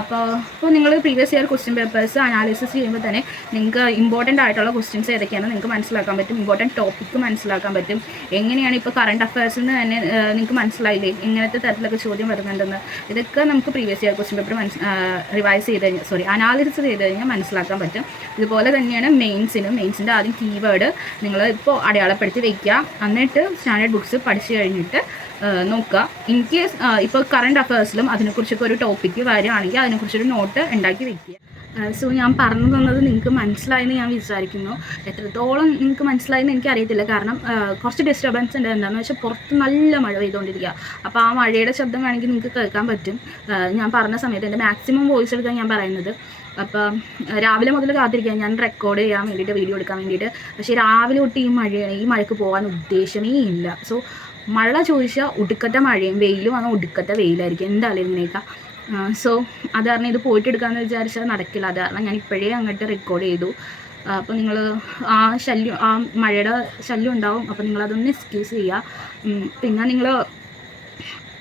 അപ്പോൾ നിങ്ങൾ previous year question papers analysis ചെയ്യുമ്പോൾ തന്നെ നിങ്ങൾക്ക് ഇമ്പോർട്ടൻ്റ് ആയിട്ടുള്ള ക്വസ്റ്റ്യൻസ് ഏതൊക്കെയാണെന്ന് നിങ്ങൾക്ക് മനസ്സിലാക്കാൻ പറ്റും. ഇമ്പോർട്ടൻറ്റ് ടോപ്പിക്ക് മനസ്സിലാക്കാൻ പറ്റും. എങ്ങനെയാണ് ഇപ്പോൾ കറണ്ട് അഫയേഴ്സിൽ നിന്ന് തന്നെ നിങ്ങൾക്ക് മനസ്സിലായില്ലേ എങ്ങനത്തെ തരത്തിലൊക്കെ ചോദ്യം വരുന്നുണ്ടെന്ന്. ഇതൊക്കെ നമുക്ക് previous year question paper revise ചെയ്ത് കഴിഞ്ഞാൽ അനാലിസിസ് ചെയ്ത് കഴിഞ്ഞാൽ മനസ്സിലാക്കാൻ പറ്റും. ഇതുപോലെ തന്നെയാണ് മെയിൻസിൻ്റെ ആദ്യം കീവേഡ് നിങ്ങൾ ഇപ്പോൾ അടയാളപ്പെടുത്തി വയ്ക്കുക. എന്നിട്ട് സ്റ്റാൻഡേർഡ് ബുക്സ് പഠിച്ചു കഴിഞ്ഞിട്ട് നോക്കുക. ഇൻ കേസ് ഇപ്പോൾ കറണ്ട് അഫയേഴ്സിലും അതിനെക്കുറിച്ചൊക്കെ ഒരു ടോപ്പിക്ക് വരികയാണെങ്കിൽ അതിനെക്കുറിച്ചൊരു നോട്ട് ഉണ്ടാക്കി വയ്ക്കുക. സോ ഞാൻ പറഞ്ഞു തന്നത് നിങ്ങൾക്ക് മനസ്സിലായെന്ന് ഞാൻ വിചാരിക്കുന്നു. എത്രത്തോളം നിങ്ങൾക്ക് മനസ്സിലായെന്ന് എനിക്കറിയത്തില്ല, കാരണം കുറച്ച് ഡിസ്റ്റർബൻസ് ഉണ്ട്. എന്താണെന്ന് വെച്ചാൽ പുറത്ത് നല്ല മഴ പെയ്തുകൊണ്ടിരിക്കുക. അപ്പോൾ ആ മഴയുടെ ശബ്ദം വേണമെങ്കിൽ നിങ്ങൾക്ക് കേൾക്കാൻ പറ്റും. ഞാൻ പറഞ്ഞ സമയത്ത് എൻ്റെ മാക്സിമം വോയിസ് എടുക്കാൻ ഞാൻ പറയുന്നത്. അപ്പം രാവിലെ മുതൽ കാത്തിരിക്കുക ഞാൻ റെക്കോർഡ് ചെയ്യാൻ വേണ്ടിയിട്ട്, വീഡിയോ എടുക്കാൻ വേണ്ടിയിട്ട്. പക്ഷേ രാവിലെ തൊട്ട് ഈ മഴയാണ്, ഈ മഴയ്ക്ക് പോകാൻ ഉദ്ദേശമേ ഇല്ല. സോ മഴ ചോദിച്ചാൽ ഒടുക്കത്തെ മഴയും വെയിലും ആണ്, ഒടുക്കത്തെ വെയിലായിരിക്കും എന്തായാലും ഇങ്ങനെയൊക്കെ. സോ അത് കാരണം ഇത് പോയിട്ട് എടുക്കാമെന്ന് വിചാരിച്ചാൽ നടക്കില്ല. അത് കാരണം ഞാൻ ഇപ്പോഴേ അങ്ങോട്ട് റെക്കോർഡ് ചെയ്തു. അപ്പോൾ നിങ്ങൾ ആ മഴയുടെ ശല്യം ഉണ്ടാവും. അപ്പോൾ നിങ്ങളതൊന്ന് എക്സ്ക്യൂസ് ചെയ്യുക. പിന്നെ നിങ്ങൾ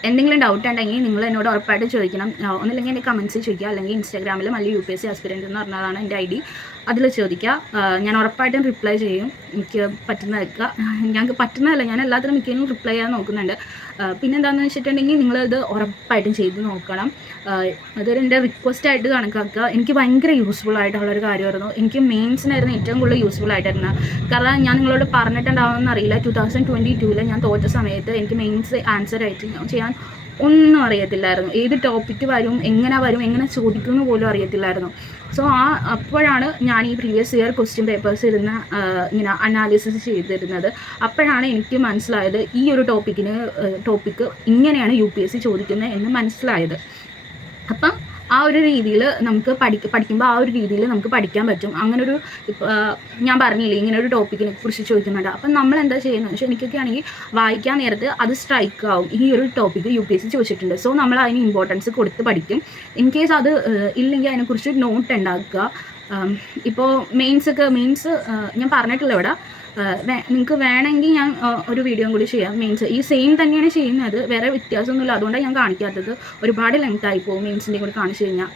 എന്തെങ്കിലും ഡൗട്ട് ഉണ്ടെങ്കിൽ നിങ്ങൾ എന്നോട് ഉറപ്പായിട്ട് ചോദിക്കണം. ഒന്നില്ലെങ്കിൽ എൻ്റെ കമൻറ്റ്സ് ചോദിക്കുക, അല്ലെങ്കിൽ ഇൻസ്റ്റാഗ്രാമിൽ മല്ലി UPSC ആസ്പിരൻ്റ് എന്ന് പറഞ്ഞതാണ് എൻ്റെ ID, അതിൽ ചോദിക്കുക. ഞാൻ ഉറപ്പായിട്ടും റിപ്ലൈ ചെയ്യും. എനിക്ക് ഞങ്ങൾക്ക് പറ്റുന്നതല്ല, ഞാൻ എല്ലാത്തിനും മിക്കതിനും റിപ്ലൈ ചെയ്യാൻ നോക്കുന്നുണ്ട്. പിന്നെ എന്താണെന്ന് വെച്ചിട്ടുണ്ടെങ്കിൽ നിങ്ങളിത് ഉറപ്പായിട്ടും ചെയ്ത് നോക്കണം. അതൊരു എൻ്റെ റിക്വസ്റ്റായിട്ട് കണക്കാക്കുക. എനിക്ക് ഭയങ്കര യൂസ്ഫുൾ ആയിട്ടുള്ളൊരു കാര്യമായിരുന്നു. എനിക്ക് മെയിൻസിനായിരുന്നു ഏറ്റവും കൂടുതൽ യൂസ്ഫുൾ ആയിട്ടിരുന്നത്. കാരണം ഞാൻ നിങ്ങളോട് പറഞ്ഞിട്ടുണ്ടാവുമെന്ന് അറിയില്ല, 2022 ഞാൻ തോറ്റ സമയത്ത് എനിക്ക് മെയിൻസ് ആൻസർ ആയിട്ട് ചെയ്യാൻ ഒന്നും അറിയത്തില്ലായിരുന്നു. ഏത് ടോപ്പിക്ക് വരും, എങ്ങനെ ചോദിക്കുമെന്ന് പോലും അറിയത്തില്ലായിരുന്നു. സോ അപ്പോഴാണ് ഞാൻ ഈ പ്രീവിയസ് ഇയർ ക്വസ്റ്റ്യൻ പേപ്പേഴ്സ് ഇങ്ങനെ അനാലിസിസ് ചെയ്തിരുന്നത്. അപ്പോഴാണ് എനിക്ക് മനസ്സിലായത് ഈ ഒരു ടോപ്പിക്ക് ഇങ്ങനെയാണ് UPSC ചോദിക്കുന്നത് എന്ന് മനസ്സിലായത്. അപ്പം ആ ഒരു രീതിയിൽ നമുക്ക് പഠിക്കുമ്പോൾ ആ ഒരു രീതിയിൽ നമുക്ക് പഠിക്കാൻ പറ്റും. അങ്ങനൊരു ഞാൻ പറഞ്ഞില്ലേ ഇങ്ങനെ ഒരു ടോപ്പിക്കിനെ കുറിച്ച് ചോദിക്കുന്നുണ്ട്. അപ്പം നമ്മൾ എന്താ ചെയ്യുന്നത് വെച്ചാൽ എനിക്കൊക്കെ ആണെങ്കിൽ വായിക്കാൻ നേരത്ത് അത് സ്ട്രൈക്ക് ആവും, ഈ ഒരു ടോപ്പിക്ക് UPSC ചോദിച്ചിട്ടുണ്ട്. സോ നമ്മൾ അതിന് ഇമ്പോർട്ടൻസ് കൊടുത്ത് പഠിക്കും. ഇൻ കേസ് അത് ഇല്ലെങ്കിൽ അതിനെക്കുറിച്ച് നോട്ട് ഉണ്ടാക്കുക. ഇപ്പോൾ മെയിൻസ് ഞാൻ പറഞ്ഞിട്ടില്ല ഇവിടെ. നിങ്ങൾക്ക് വേണമെങ്കിൽ ഞാൻ ഒരു വീഡിയോ കൂടി ചെയ്യാം. മെയിൻസ് ഈ സെയിം തന്നെയാണ് ചെയ്യുന്നത്, വേറെ വ്യത്യാസമൊന്നുമില്ല. അതുകൊണ്ടാണ് ഞാൻ കാണിക്കാത്തത്. ഒരുപാട് ലെങ്ത് ആയി പോകും മെയിൻസിൻ്റെ കൂടി കാണിച്ചു കഴിഞ്ഞാൽ.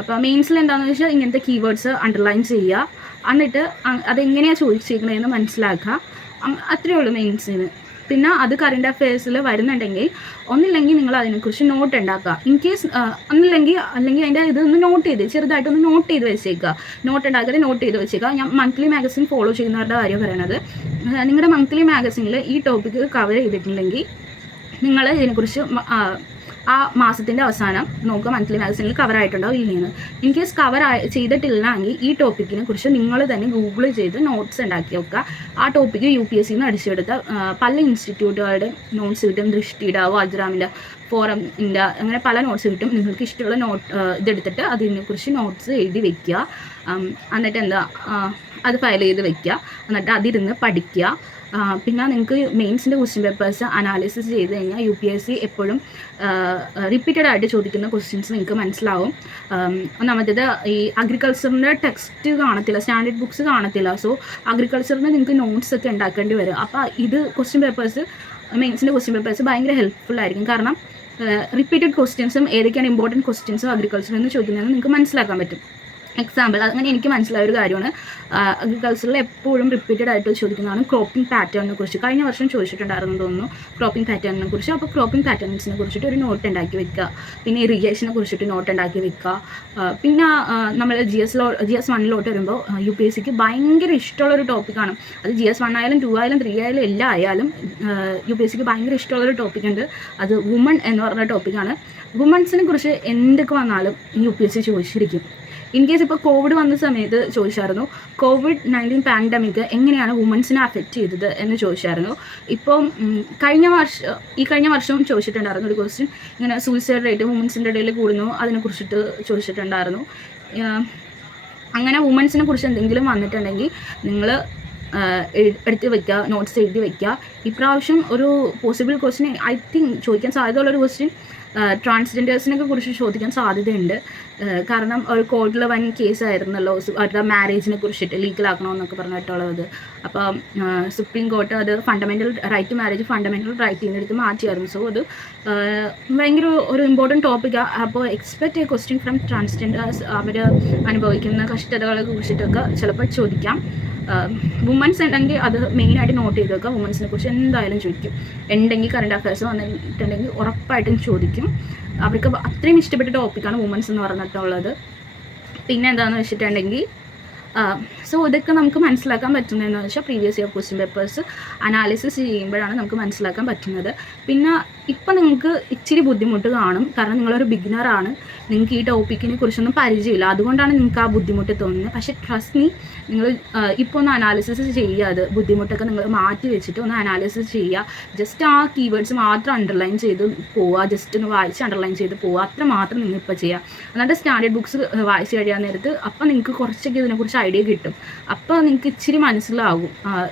അപ്പോൾ മെയിൻസിൽ എന്താണെന്ന് വെച്ചാൽ ഇങ്ങനത്തെ കീവേഡ്സ് അണ്ടർലൈൻ ചെയ്യുക. എന്നിട്ട് അതെങ്ങനെയാണ് ചോദിച്ചിരിക്കണതെന്ന് മനസ്സിലാക്കുക. അത്രയേ ഉള്ളൂ മെയിൻസിന്. പിന്നെ അത് കറണ്ട് അഫെയർസിൽ വരുന്നുണ്ടെങ്കിൽ ഒന്നില്ലെങ്കിൽ നിങ്ങൾ അതിനെക്കുറിച്ച് നോട്ട് ഉണ്ടാക്കുക. ഇൻ കേസ് അല്ലെങ്കിൽ അതിൻ്റെ ഇതൊന്ന് നോട്ട് ചെയ്ത് ചെറുതായിട്ടൊന്ന് നോട്ട് ചെയ്ത് വെച്ചേക്കുക. നോട്ട് ഉണ്ടാക്കാതെ നോട്ട് ചെയ്ത് വെച്ചേക്കുക. ഞാൻ മന്ത്ലി മാഗസിൻ ഫോളോ ചെയ്യുന്നവരുടെ കാര്യം പറയണത്. നിങ്ങളുടെ മന്ത്ലി മാഗസിനിൽ ഈ ടോപ്പിക്ക് കവർ ചെയ്തിട്ടുണ്ടെങ്കിൽ നിങ്ങൾ ഇതിനെക്കുറിച്ച് ആ മാസത്തിൻ്റെ അവസാനം നോക്കുക മന്ത്ലി മാഗസിനിൽ കവർ ആയിട്ടുണ്ടാവും ഇല്ലെന്ന്. ഇൻ കേസ് കവർ ചെയ്തിട്ടില്ലെങ്കിൽ ഈ ടോപ്പിക്കിനെ കുറിച്ച് നിങ്ങൾ തന്നെ ഗൂഗിൾ ചെയ്ത് നോട്ട്സ് ഉണ്ടാക്കി വെക്കുക. ആ ടോപ്പിക്ക് UPSCന്ന് അടിച്ചെടുത്ത പല ഇൻസ്റ്റിറ്റ്യൂട്ടുകളുടെ നോട്ട്സ് കിട്ടും. ദൃഷ്ടിയുടെ, വജ്രാമിൻ്റെ, ഫോറമിൻ്റെ, അങ്ങനെ പല നോട്ട്സ് കിട്ടും. നിങ്ങൾക്ക് ഇഷ്ടമുള്ള ഇതെടുത്തിട്ട് അതിനെക്കുറിച്ച് നോട്ട്സ് എഴുതി വെക്കുക. എന്നിട്ട് അത് ഫയൽ ചെയ്ത് വെക്കുക. എന്നിട്ട് അതിരുന്ന് പഠിക്കുക. പിന്നെ നിങ്ങൾക്ക് മെയിൻസിൻ്റെ ക്വസ്റ്റ്യൻ പേപ്പേഴ്സ് അനാലിസിസ് ചെയ്ത് കഴിഞ്ഞാൽ UPSC എപ്പോഴും റിപ്പീറ്റഡ് ആയിട്ട് ചോദിക്കുന്ന ക്വസ്റ്റ്യൻസ് നിങ്ങൾക്ക് മനസ്സിലാവും. ഒന്നാമത്തേത് ഈ അഗ്രികൾച്ചറിൻ്റെ ടെക്സ്റ്റ് കാണത്തില്ല, സ്റ്റാൻഡേർഡ് ബുക്സ് കാണത്തില്ല. സോ അഗ്രികൾച്ചറിന് നിങ്ങൾക്ക് നോട്ട്സ് ഒക്കെ ഉണ്ടാക്കേണ്ടി വരും. അപ്പോൾ ഇത് ക്വസ്റ്റ്യൻ പേപ്പേഴ്സ്, മെയിൻസിൻ്റെ ക്വസ്റ്റ്യൻ പേപ്പേഴ്സ് ഭയങ്കര ഹെൽപ്ഫുൾ ആയിരിക്കും. കാരണം റിപ്പീറ്റഡ് ക്വസ്റ്റ്യൻസും ഏതൊക്കെയാണ് ഇമ്പോർട്ടൻറ്റ് ക്വസ്റ്റ്യൻസും അഗ്രികൾച്ചറിൽ നിന്ന് ചോദിക്കുന്നതെന്ന് നിങ്ങൾക്ക് മനസ്സിലാക്കാൻ പറ്റും. എക്സാമ്പിൾ അങ്ങനെ എനിക്ക് മനസ്സിലായ ഒരു കാര്യമാണ്, അഗ്രികൾച്ചറിൽ എപ്പോഴും റിപ്പീറ്റഡ് ആയിട്ട് ചോദിക്കുന്നതാണ് ക്രോപ്പിംഗ് പാറ്റേണിനെ കുറിച്ച്. കഴിഞ്ഞ വർഷം ചോദിച്ചിട്ടുണ്ടായിരുന്നു തോന്നുന്നു ക്രോപ്പിംഗ് പാറ്റേണിനെ കുറിച്ച്. അപ്പോൾ ക്രോപ്പിംഗ് പാറ്റേൺസിനെ കുറിച്ചിട്ട് ഒരു നോട്ട് ഉണ്ടാക്കി വെക്കുക. പിന്നെ ഇറിഗേഷനെ കുറിച്ചിട്ട് നോട്ട് ഉണ്ടാക്കി വെക്കുക. പിന്നെ നമ്മൾ GS 1 വരുമ്പോൾ UPSCക്ക് ഭയങ്കര ഇഷ്ടമുള്ളൊരു ടോപ്പിക്കാണ്. അത് GS 1 ആയാലും 2 ആയാലും 3 ആയാലും എല്ലാം ആയാലും UPSCക്ക് ഭയങ്കര ഇഷ്ടമുള്ളൊരു ടോപ്പിക്കുണ്ട്. അത് വുമൺ എന്ന് പറഞ്ഞ ടോപ്പിക്കാണ്. വുമൺസിനെ കുറിച്ച് എന്തൊക്കെ വന്നാലും UPSC ചോദിച്ചിരിക്കും. ഇൻ കേസ് ഇപ്പോൾ കോവിഡ് വന്ന സമയത്ത് ചോദിച്ചായിരുന്നു COVID-19 പാൻഡമിക് എങ്ങനെയാണ് വുമൻസിനെ അഫക്റ്റ് ചെയ്തത് എന്ന് ചോദിച്ചായിരുന്നു. ഇപ്പം കഴിഞ്ഞ വർഷവും ചോദിച്ചിട്ടുണ്ടായിരുന്നു ഒരു ക്വസ്റ്റ്യൻ, ഇങ്ങനെ സൂയിസൈഡ് റേറ്റ് വുമൻസിൻ്റെ ഇടയിൽ കൂടുന്നു, അതിനെക്കുറിച്ചിട്ട് ചോദിച്ചിട്ടുണ്ടായിരുന്നു. അങ്ങനെ വുമൻസിനെ കുറിച്ച് എന്തെങ്കിലും വന്നിട്ടുണ്ടെങ്കിൽ നിങ്ങൾ എടുത്ത് വയ്ക്കുക, നോട്ട്സ് എഴുതി വയ്ക്കുക. ഇപ്രാവശ്യം ഒരു പോസിബിൾ ക്വസ്റ്റ്യൻ ഐ തിങ്ക് ചോദിക്കാൻ സാധ്യതയുള്ളൊരു ക്വസ്റ്റ്യൻ ട്രാൻസ്ജെൻഡേഴ്സിനൊക്കെ കുറിച്ച് ചോദിക്കാൻ സാധ്യതയുണ്ട്. കാരണം ഒരു കോർട്ടിൽ വൻ കേസായിരുന്നല്ലോ അവരുടെ മാരേജിനെ കുറിച്ചിട്ട് ലീഗലാക്കണമെന്നൊക്കെ പറഞ്ഞിട്ടുള്ളത്. അപ്പം സുപ്രീം കോർട്ട് അത് fundamental right to marriage fundamental റൈറ്റിൽ നിന്ന് എടുത്ത് മാറ്റിയായിരുന്നു. സോ അത് ഭയങ്കര ഒരു ഇമ്പോർട്ടൻറ്റ് ടോപ്പിക്കാണ്. അപ്പോൾ expect a question from transgenders, അവർ അനുഭവിക്കുന്ന കഷ്ടതകളെ കുറിച്ചിട്ടൊക്കെ ചിലപ്പോൾ ചോദിക്കാം. വുമൻസ് ഉണ്ടെങ്കിൽ അത് മെയിനായിട്ട് നോട്ട് ചെയ്ത് വെക്കുക. വുമൻസിനെ കുറിച്ച് എന്തായാലും ചോദിക്കും. ഉണ്ടെങ്കിൽ കറണ്ട് അഫയേഴ്സ് വന്നിട്ടുണ്ടെങ്കിൽ ഉറപ്പായിട്ടും ചോദിക്കും. അവർക്ക് അത്രയും ഇഷ്ടപ്പെട്ട ടോപ്പിക്കാണ് വുമൻസ് എന്ന് പറഞ്ഞിട്ടുള്ളത്. പിന്നെ എന്താണെന്ന് വെച്ചിട്ടുണ്ടെങ്കിൽ സോ ഇതൊക്കെ നമുക്ക് മനസ്സിലാക്കാൻ പറ്റുന്നതെന്ന് വെച്ചാൽ previous year question papers analysis ചെയ്യുമ്പോഴാണ് നമുക്ക് മനസ്സിലാക്കാൻ പറ്റുന്നത്. പിന്നെ ഇപ്പം നിങ്ങൾക്ക് ഇച്ചിരി ബുദ്ധിമുട്ട് കാണും, കാരണം നിങ്ങളൊരു ബിഗിനറാണ്, നിങ്ങൾക്ക് ഈ ടോപ്പിക്കിനെ കുറിച്ചൊന്നും പരിചയമില്ല, അതുകൊണ്ടാണ് നിങ്ങൾക്ക് ആ ബുദ്ധിമുട്ട് തോന്നുന്നത്. പക്ഷേ ട്രസ്റ്റ് മീ, നിങ്ങൾ ഇപ്പോൾ ഒന്ന് അനാലിസിസ് ചെയ്യാതെ ബുദ്ധിമുട്ടൊക്കെ നിങ്ങൾ മാറ്റി വെച്ചിട്ട് ഒന്ന് അനാലിസിസ് ചെയ്യുക. ജസ്റ്റ് ആ കീവേഡ്സ് മാത്രം അണ്ടർലൈൻ ചെയ്ത് പോവുക, ജസ്റ്റ് ഒന്ന് വായിച്ച് അണ്ടർലൈൻ ചെയ്ത് പോവുക, അത്ര മാത്രം നിങ്ങൾ ഇപ്പോൾ ചെയ്യുക. എന്നിട്ട് സ്റ്റാൻഡേർഡ് ബുക്സ് വായിച്ച് കഴിയാൻ നേരത്ത് അപ്പോൾ നിങ്ങൾക്ക് കുറച്ചൊക്കെ ഇതിനെക്കുറിച്ച് ഐഡിയ കിട്ടും. അപ്പോൾ നിങ്ങൾക്ക് ഇച്ചിരി മനസ്സിലാകും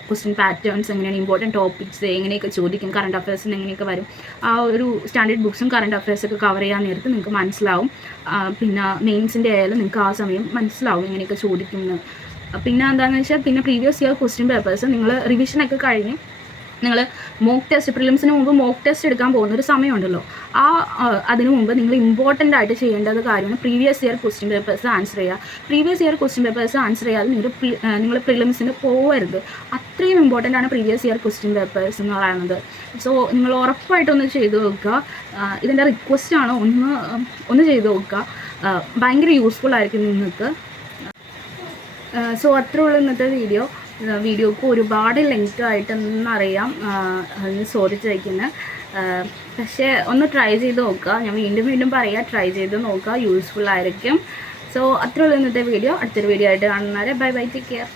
ക്വസ്റ്റ്യൻ പാറ്റേൺസ് എങ്ങനെയാണ്, ഇമ്പോർട്ടൻറ്റ് ടോപ്പിക്സ് എങ്ങനെയൊക്കെ ചോദിക്കും, കറണ്ട് അഫയേഴ്സിന് എങ്ങനെയൊക്കെ വരും. ആ ഒരു സ്റ്റാൻഡേർഡ് ബുക്സും കറണ്ട് അഫയേഴ്സൊക്കെ കവർ ചെയ്യാൻ നേരത്ത് നിങ്ങൾക്ക് മനസ്സിലാവും. പിന്നെ മെയിൻസിൻ്റെ ആയാലും നിങ്ങൾക്ക് ആ സമയം മനസ്സിലാവും എങ്ങനെയൊക്കെ ചോദിക്കുന്നത്. പിന്നെ എന്താണെന്ന് വെച്ചാൽ പിന്നെ പ്രീവിയസ് ഇയർ ക്വസ്റ്റ്യൻ പേപ്പേഴ്സ് നിങ്ങൾ റിവിഷനൊക്കെ കഴിഞ്ഞ് നിങ്ങൾ മോക്ക് ടെസ്റ്റ്, പ്രിലിംസിന് മുമ്പ് മോക്ക് ടെസ്റ്റ് എടുക്കാൻ പോകുന്നൊരു സമയമുണ്ടല്ലോ, അതിനു മുമ്പ് നിങ്ങൾ ഇമ്പോർട്ടൻ്റ് ആയിട്ട് ചെയ്യേണ്ടത് കാര്യമാണ് previous year question papers answer ചെയ്യുക. Previous year question papers answer ചെയ്യാതെ നിങ്ങൾ പ്രിലിംസിന് പോകരുത്. അത്രയും ഇമ്പോർട്ടൻ്റ് ആണ് പ്രീവിയസ് ഇയർ ക്വസ്റ്റ്യൻ പേപ്പേഴ്സ് എന്ന് പറയുന്നത്. സോ നിങ്ങൾ ഉറപ്പായിട്ടൊന്ന് ചെയ്ത് നോക്കുക. ഇതിൻ്റെ റിക്വസ്റ്റാണ്, ഒന്ന് ചെയ്ത് നോക്കുക. ഭയങ്കര യൂസ്ഫുൾ ആയിരിക്കും നിങ്ങൾക്ക്. സോ അത്രേ ഉള്ളൂ ഇന്നത്തെ വീഡിയോക്ക് ഒരുപാട് ലെങ്ത് ആയിട്ടെന്നറിയാം, അതിന് സോറി ചോദിക്കുന്നത്. പക്ഷേ ഒന്ന് ട്രൈ ചെയ്ത് നോക്കുക. ഞാൻ വീണ്ടും പറയാം, ട്രൈ ചെയ്ത് നോക്കുക, യൂസ്ഫുൾ ആയിരിക്കും. സോ അത്രേ ഉള്ളൂ ഇന്നത്തെ വീഡിയോ. അടുത്തൊരു വീഡിയോ ആയിട്ട് കാണുന്നവരെ ബൈ, ടേക്ക് കെയർ.